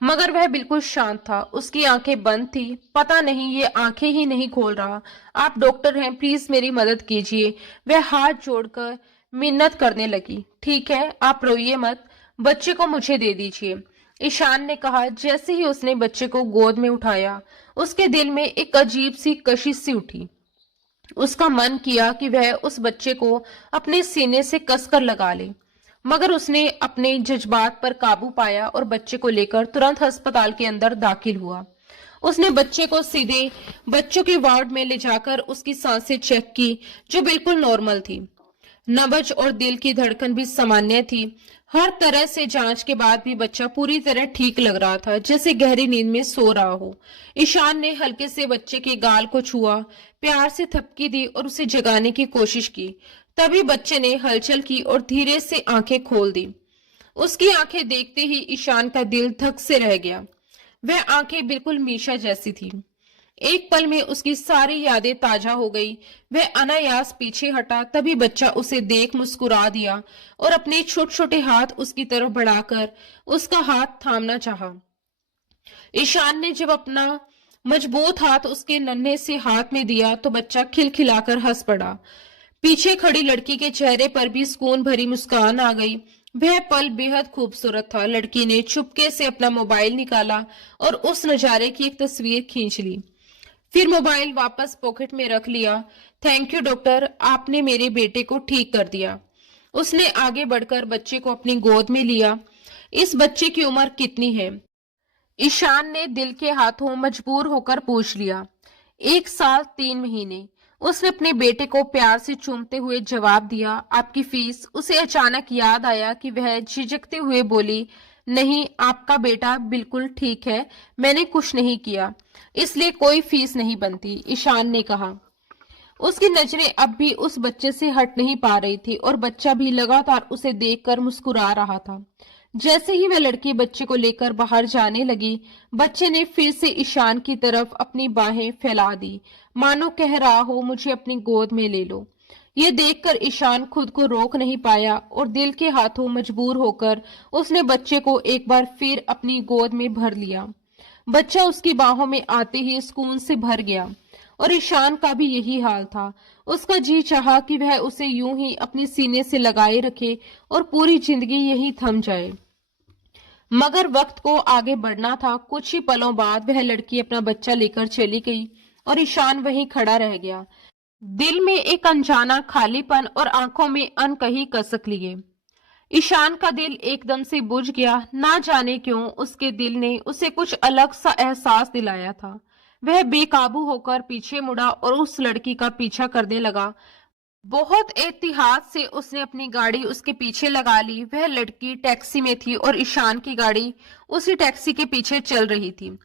मगर वह बिल्कुल शांत था। उसकी आंखें बंद थी। पता नहीं ये आंखें ही नहीं खोल रहा। आप डॉक्टर हैं, प्लीज मेरी मदद कीजिए, वह हाथ जोड़कर मिन्नत करने लगी। ठीक है, आप रोइए मत, बच्चे को मुझे दे दीजिए, ईशान ने कहा। जैसे ही उसने बच्चे को गोद में उठाया, उसके दिल में एक अजीब सी कशिश सी उठी। उसका मन किया कि वह उस बच्चे को अपने सीने से कसकर लगा ले, मगर उसने अपने जज्बात पर काबू पाया और बच्चे को लेकर तुरंत अस्पताल के अंदर दाखिल हुआ। उसने बच्चे को सीधे बच्चों के वार्ड में ले जाकर उसकी सांसें चेक की, जो बिल्कुल नॉर्मल थी। नब्ज और दिल की धड़कन भी सामान्य थी। हर तरह से जांच के बाद भी बच्चा पूरी तरह ठीक लग रहा था, जैसे गहरी नींद में सो रहा हो। ईशान ने हल्के से बच्चे के गाल को छुआ, प्यार से थपकी दी और उसे जगाने की कोशिश की। तभी बच्चे ने हलचल की और धीरे से आंखें खोल दी। उसकी आंखें देखते ही ईशान का दिल धक से रह गया। वह आंखें बिल्कुल मीशा जैसी थी। एक पल में उसकी सारी यादें ताजा हो गई। वह अनायास पीछे हटा, तभी बच्चा उसे देख मुस्कुरा दिया और अपने छोटे छोटे हाथ उसकी तरफ बढ़ाकर उसका हाथ थामना चाहा। ईशान ने जब अपना मजबूत हाथ उसके नन्हे से हाथ में दिया तो बच्चा खिलखिलाकर हंस पड़ा। पीछे खड़ी लड़की के चेहरे पर भी सुकून भरी मुस्कान आ गई। वह पल बेहद खूबसूरत था। लड़की ने चुपके से अपना मोबाइल निकाला और उस नजारे की एक तस्वीर खींच ली, फिर मोबाइल वापस पॉकेट में रख लिया। थैंक यू डॉक्टर, आपने मेरे बेटे को ठीक कर दिया। उसने आगे बढ़कर बच्चे को अपनी गोद में लिया। इस बच्चे की उम्र कितनी है? ईशान ने दिल के हाथों मजबूर होकर पूछ लिया। 1 साल 3 महीने, उसने अपने बेटे को प्यार से चूमते हुए जवाब दिया। आपकी फीस? उसे अचानक याद आया कि वह झिझकते हुए बोली, नहीं, आपका बेटा बिल्कुल ठीक है, मैंने कुछ नहीं किया, इसलिए कोई फीस नहीं बनती, ईशान ने कहा। उसकी नजरें अब भी उस बच्चे से हट नहीं पा रही थी और बच्चा भी लगातार उसे देखकर मुस्कुरा रहा था। जैसे ही वह लड़की बच्चे को लेकर बाहर जाने लगी, बच्चे ने फिर से ईशान की तरफ अपनी बाहें फैला दी, मानो कह रहा हो मुझे अपनी गोद में ले लो। ये देखकर ईशान खुद को रोक नहीं पाया और दिल के हाथों मजबूर होकर उसने बच्चे को एक बार फिर अपनी गोद में भर लिया। बच्चा उसकी बाहों में आते ही सुकून से भर गया और ईशान का भी यही हाल था। उसका जी चाहा कि वह उसे यूं ही अपने सीने से लगाए रखे और पूरी जिंदगी यही थम जाए। मगर वक्त को आगे बढ़ना था। कुछ ही पलों बाद वह लड़की अपना बच्चा लेकर चली गई और ईशान वहीं खड़ा रह गया, दिल में एक अनजाना खालीपन और आंखों में अनकही कसक लिए। ईशान का दिल एकदम से बुझ गया। ना जाने क्यों उसके दिल ने उसे कुछ अलग सा एहसास दिलाया था। वह बेकाबू होकर पीछे मुड़ा और उस लड़की का पीछा करने लगा। बहुत एहतियात से उसने अपनी गाड़ी उसके पीछे लगा ली। वह लड़की टैक्सी में थी और ईशान की गाड़ी उसी टैक्सी के पीछे चल रही थी।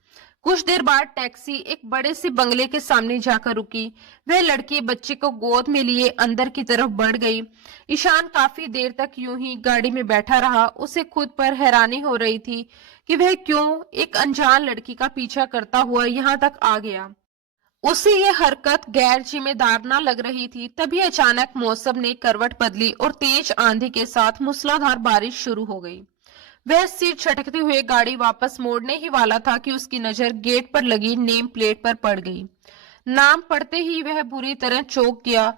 कुछ देर बाद टैक्सी एक बड़े से बंगले के सामने जाकर रुकी। वह लड़की बच्चे को गोद में लिए अंदर की तरफ बढ़ गई। ईशान काफी देर तक यूं ही गाड़ी में बैठा रहा। उसे खुद पर हैरानी हो रही थी कि वह क्यों एक अनजान लड़की का पीछा करता हुआ यहाँ तक आ गया। उसे यह हरकत गैर जिम्मेदार न लग रही थी। तभी अचानक मौसम ने करवट बदली और तेज आंधी के साथ मूसलाधार बारिश शुरू हो गई। वह सिर झटकते हुए गाड़ी वापस मोड़ने ही वाला था कि उसकी नजर गेट पर लगी नेम प्लेट पर पड़ गई। नाम पढ़ते ही वह बुरी तरह चौंक गया।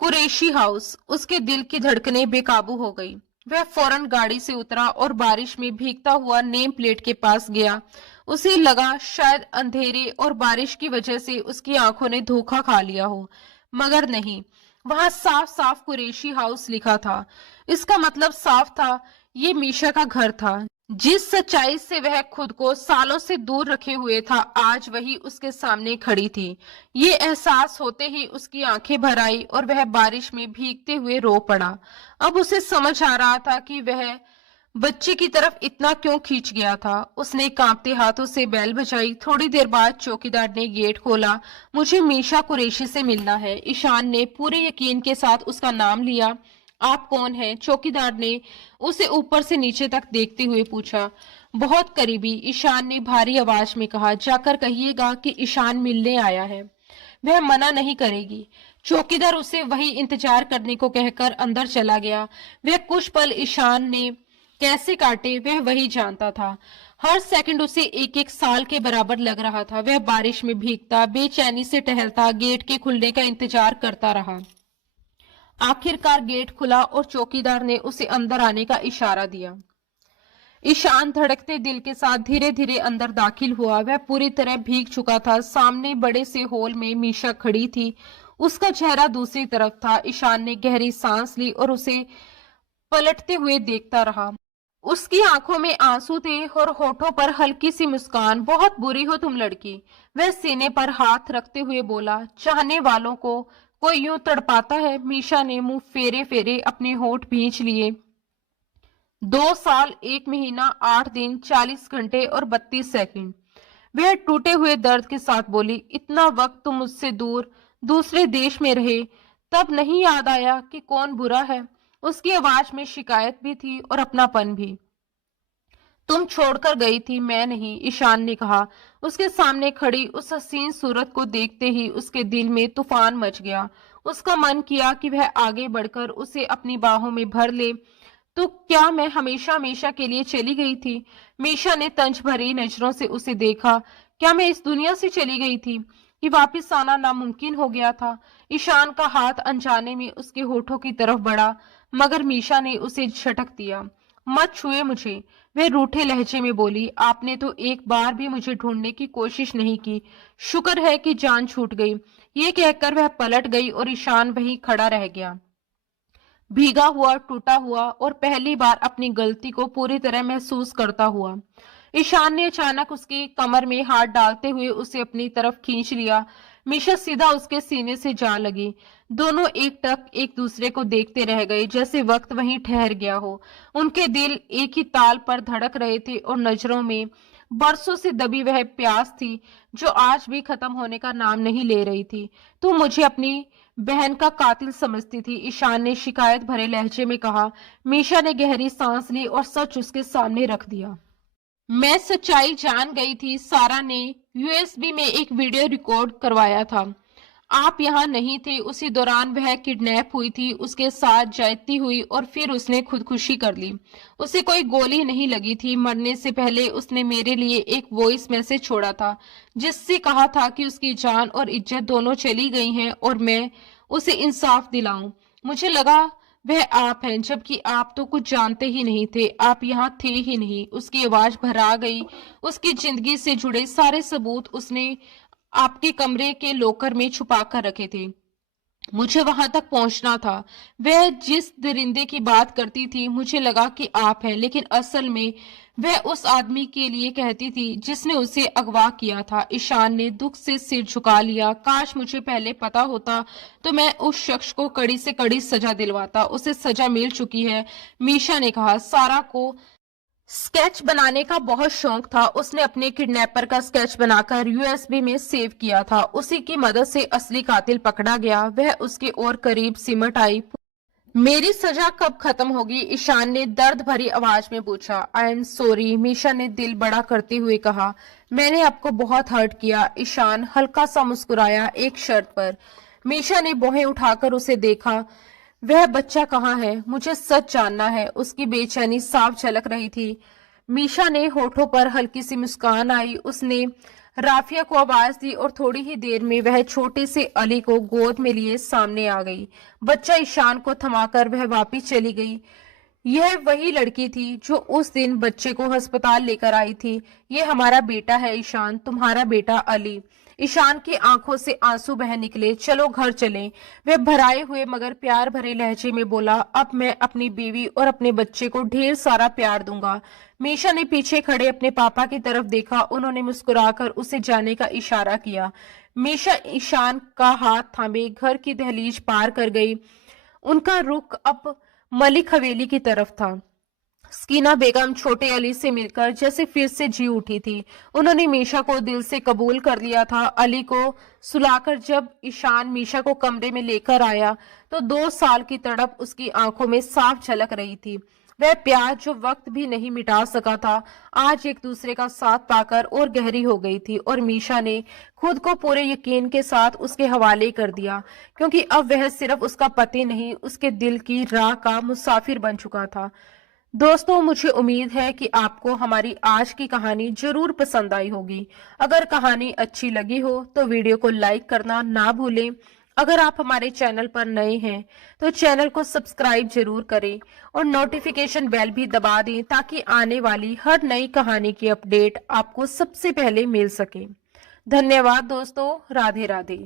कुरैशी हाउस। उसके दिल की धड़कनें बेकाबू हो गई। वह फौरन गाड़ी से उतरा और बारिश में भीगता हुआ नेम प्लेट के पास गया। उसे लगा शायद अंधेरे और बारिश की वजह से उसकी आंखों ने धोखा खा लिया हो, मगर नहीं। वहां साफ साफ कुरैशी हाउस लिखा था। इसका मतलब साफ था, ये मीशा का घर था। जिस सच्चाई से वह खुद को सालों से दूर रखे हुए था, आज वही उसके सामने खड़ी थी। ये एहसास होते ही उसकी आंखें भर आई और वह बारिश में भीगते हुए रो पड़ा। अब उसे समझ आ रहा था कि वह बच्चे की तरफ इतना क्यों खींच गया था। उसने कांपते हाथों से बेल बजाई। थोड़ी देर बाद चौकीदार ने गेट खोला। मुझे मीशा कुरैशी से मिलना है। ईशान ने पूरे यकीन के साथ उसका नाम लिया। आप कौन हैं? चौकीदार ने उसे ऊपर से नीचे तक देखते हुए पूछा। बहुत करीबी, ईशान ने भारी आवाज में कहा। जाकर कहिएगा कि ईशान मिलने आया है, वह मना नहीं करेगी। चौकीदार उसे वही इंतजार करने को कहकर अंदर चला गया। वह कुछ पल ईशान ने कैसे काटे वह वही जानता था। हर सेकंड उसे एक एक साल के बराबर लग रहा था। वह बारिश में भीगता, बेचैनी से टहलता, गेट के खुलने का इंतजार करता रहा। आखिरकार गेट खुला और चौकीदार ने उसे अंदर आने का इशारा दिया। ईशान धड़कते दिल के साथ धीरे धीरे अंदर दाखिल हुआ। वह पूरी तरह भीग चुका था। सामने बड़े से हॉल में मीशा खड़ी थी। उसका चेहरा दूसरी तरफ था। ईशान ने गहरी सांस ली और उसे पलटते हुए देखता रहा। उसकी आंखों में आंसू थे और होठों पर हल्की सी मुस्कान। बहुत बुरी हो तुम लड़की, वह सीने पर हाथ रखते हुए बोला। चाहने वालों को कोई यूं तड़पाता है? मीशा ने मुंह फेरे फेरे अपने होठ भींच लिए। 2 साल, 1 महीना, 8 दिन, 40 घंटे और 32 सेकंड। वह टूटे हुए दर्द के साथ बोली। इतना वक्त तुम मुझसे दूर दूसरे देश में रहे, तब नहीं याद आया कि कौन बुरा है? उसकी आवाज में शिकायत भी थी और अपनापन भी। तुम छोड़कर गई थी, मैं नहीं, ईशान ने कहा। उसके सामने खड़ी उस हसीन सूरत को देखते ही उसके दिल में तूफान मच गया। उसका मन किया कि वह आगे बढ़कर उसे अपनी बाहों में भर ले। तो क्या मैं हमेशा हमेशा के लिए चली गई थी? मीशा ने तंज भरी नजरों से उसे देखा। क्या मैं इस दुनिया से चली गई थी कि वापस आना नामुमकिन हो गया था? ईशान का हाथ अनजाने में उसके होठों की तरफ बढ़ा, मगर मीशा ने उसे झटक दिया। मत छुए मुझे, वह रूठे लहजे में बोली। आपने तो एक बार भी मुझे ढूंढने की कोशिश नहीं की। शुक्र है कि जान छूट गई। ये कहकर वह पलट गई और ईशान वहीं खड़ा रह गया, भीगा हुआ, टूटा हुआ और पहली बार अपनी गलती को पूरी तरह महसूस करता हुआ। ईशान ने अचानक उसकी कमर में हाथ डालते हुए उसे अपनी तरफ खींच लिया। मीशा सीधा उसके सीने से जा लगी। दोनों एकटक एक दूसरे को देखते रह गए, जैसे वक्त वहीं ठहर गया हो। उनके दिल एक ही ताल पर धड़क रहे थे और नजरों में बरसों से दबी वह प्यास थी जो आज भी खत्म होने का नाम नहीं ले रही थी। तू मुझे अपनी बहन का कातिल समझती थी, ईशान ने शिकायत भरे लहजे में कहा। मीशा ने गहरी सांस ली और सच उसके सामने रख दिया। मैं सच्चाई जान गई थी। सारा ने यूएसबी में एक वीडियो रिकॉर्ड करवाया था। आप यहाँ नहीं थे। उसी दौरान वह किडनैप हुई थी, उसके साथ ज्यादती हुई और फिर उसने खुदकुशी कर ली। उसे कोई गोली नहीं लगी थी। मरने से पहले उसने मेरे लिए एक वॉइस मैसेज छोड़ा था, जिससे कहा था कि उसकी जान और इज्जत दोनों चली गई हैं और मैं उसे इंसाफ दिलाऊं। मुझे लगा वह आप हैं, जबकि आप तो कुछ जानते ही नहीं थे। आप यहाँ थे ही नहीं। उसकी आवाज भरा गई। उसकी जिंदगी से जुड़े सारे सबूत उसने आपके कमरे के लॉकर में छुपा कर रखे थे। मुझे वहां तक पहुंचना था। वह जिस दरिंदे की बात करती थी, मुझे लगा कि आप हैं, लेकिन असल में वह उस आदमी के लिए कहती थी जिसने उसे अगवा किया था। ईशान ने दुख से सिर झुका लिया। काश मुझे पहले पता होता तो मैं उस शख्स को कड़ी से कड़ी सजा दिलवाता। उसे सजा मिल चुकी है, मीशा ने कहा। सारा को स्केच बनाने का बहुत शौक था। उसने अपने किडनैपर का स्केच बनाकर यूएसबी में सेव किया था। उसी की मदद से असली कातिल पकड़ा गया। वह उसके और करीब सिमट आई। मेरी सजा कब खत्म होगी? ईशान ने दर्द भरी आवाज में पूछा। आई एम सॉरी, मीशा ने दिल बड़ा करते हुए कहा। मैंने आपको बहुत हर्ट किया। ईशान हल्का सा मुस्कुराया, एक शर्त पर। मीशा ने बाहें उठाकर उसे देखा। वह बच्चा कहाँ है? मुझे सच जानना है। उसकी बेचैनी साफ झलक रही थी। मीशा ने होठों पर हल्की सी मुस्कान आई। उसने राफिया को आवाज दी और थोड़ी ही देर में वह छोटे से अली को गोद में लिए सामने आ गई। बच्चा ईशान को थमाकर वह वापिस चली गई। यह वही लड़की थी जो उस दिन बच्चे को अस्पताल लेकर आई थी। ये हमारा बेटा है ईशान, तुम्हारा बेटा अली। ईशान की आंखों से आंसू बह निकले। चलो घर चलें, वह भराए हुए मगर प्यार भरे लहजे में बोला। अब मैं अपनी बीवी और अपने बच्चे को ढेर सारा प्यार दूंगा। मीशा ने पीछे खड़े अपने पापा की तरफ देखा। उन्होंने मुस्कुराकर उसे जाने का इशारा किया। मीशा ईशान का हाथ थामे घर की दहलीज पार कर गई। उनका रुख अब मलिक हवेली की तरफ था। स्कीना बेगम छोटे अली से मिलकर जैसे फिर से जी उठी थी। उन्होंने मीशा को दिल से कबूल कर लिया था। अली को सुलाकर जब ईशान मीशा को कमरे में लेकर आया तो 2 साल की तड़प उसकी आंखों में साफ झलक रही थी। वह प्यार जो वक्त भी नहीं मिटा सका था, आज एक दूसरे का साथ पाकर और गहरी हो गई थी। और मीशा ने खुद को पूरे यकीन के साथ उसके हवाले कर दिया, क्योंकि अब वह सिर्फ उसका पति नहीं, उसके दिल की राह का मुसाफिर बन चुका था। दोस्तों, मुझे उम्मीद है कि आपको हमारी आज की कहानी जरूर पसंद आई होगी। अगर कहानी अच्छी लगी हो तो वीडियो को लाइक करना ना भूलें। अगर आप हमारे चैनल पर नए हैं तो चैनल को सब्सक्राइब जरूर करें और नोटिफिकेशन बेल भी दबा दें, ताकि आने वाली हर नई कहानी की अपडेट आपको सबसे पहले मिल सके। धन्यवाद दोस्तों। राधे राधे।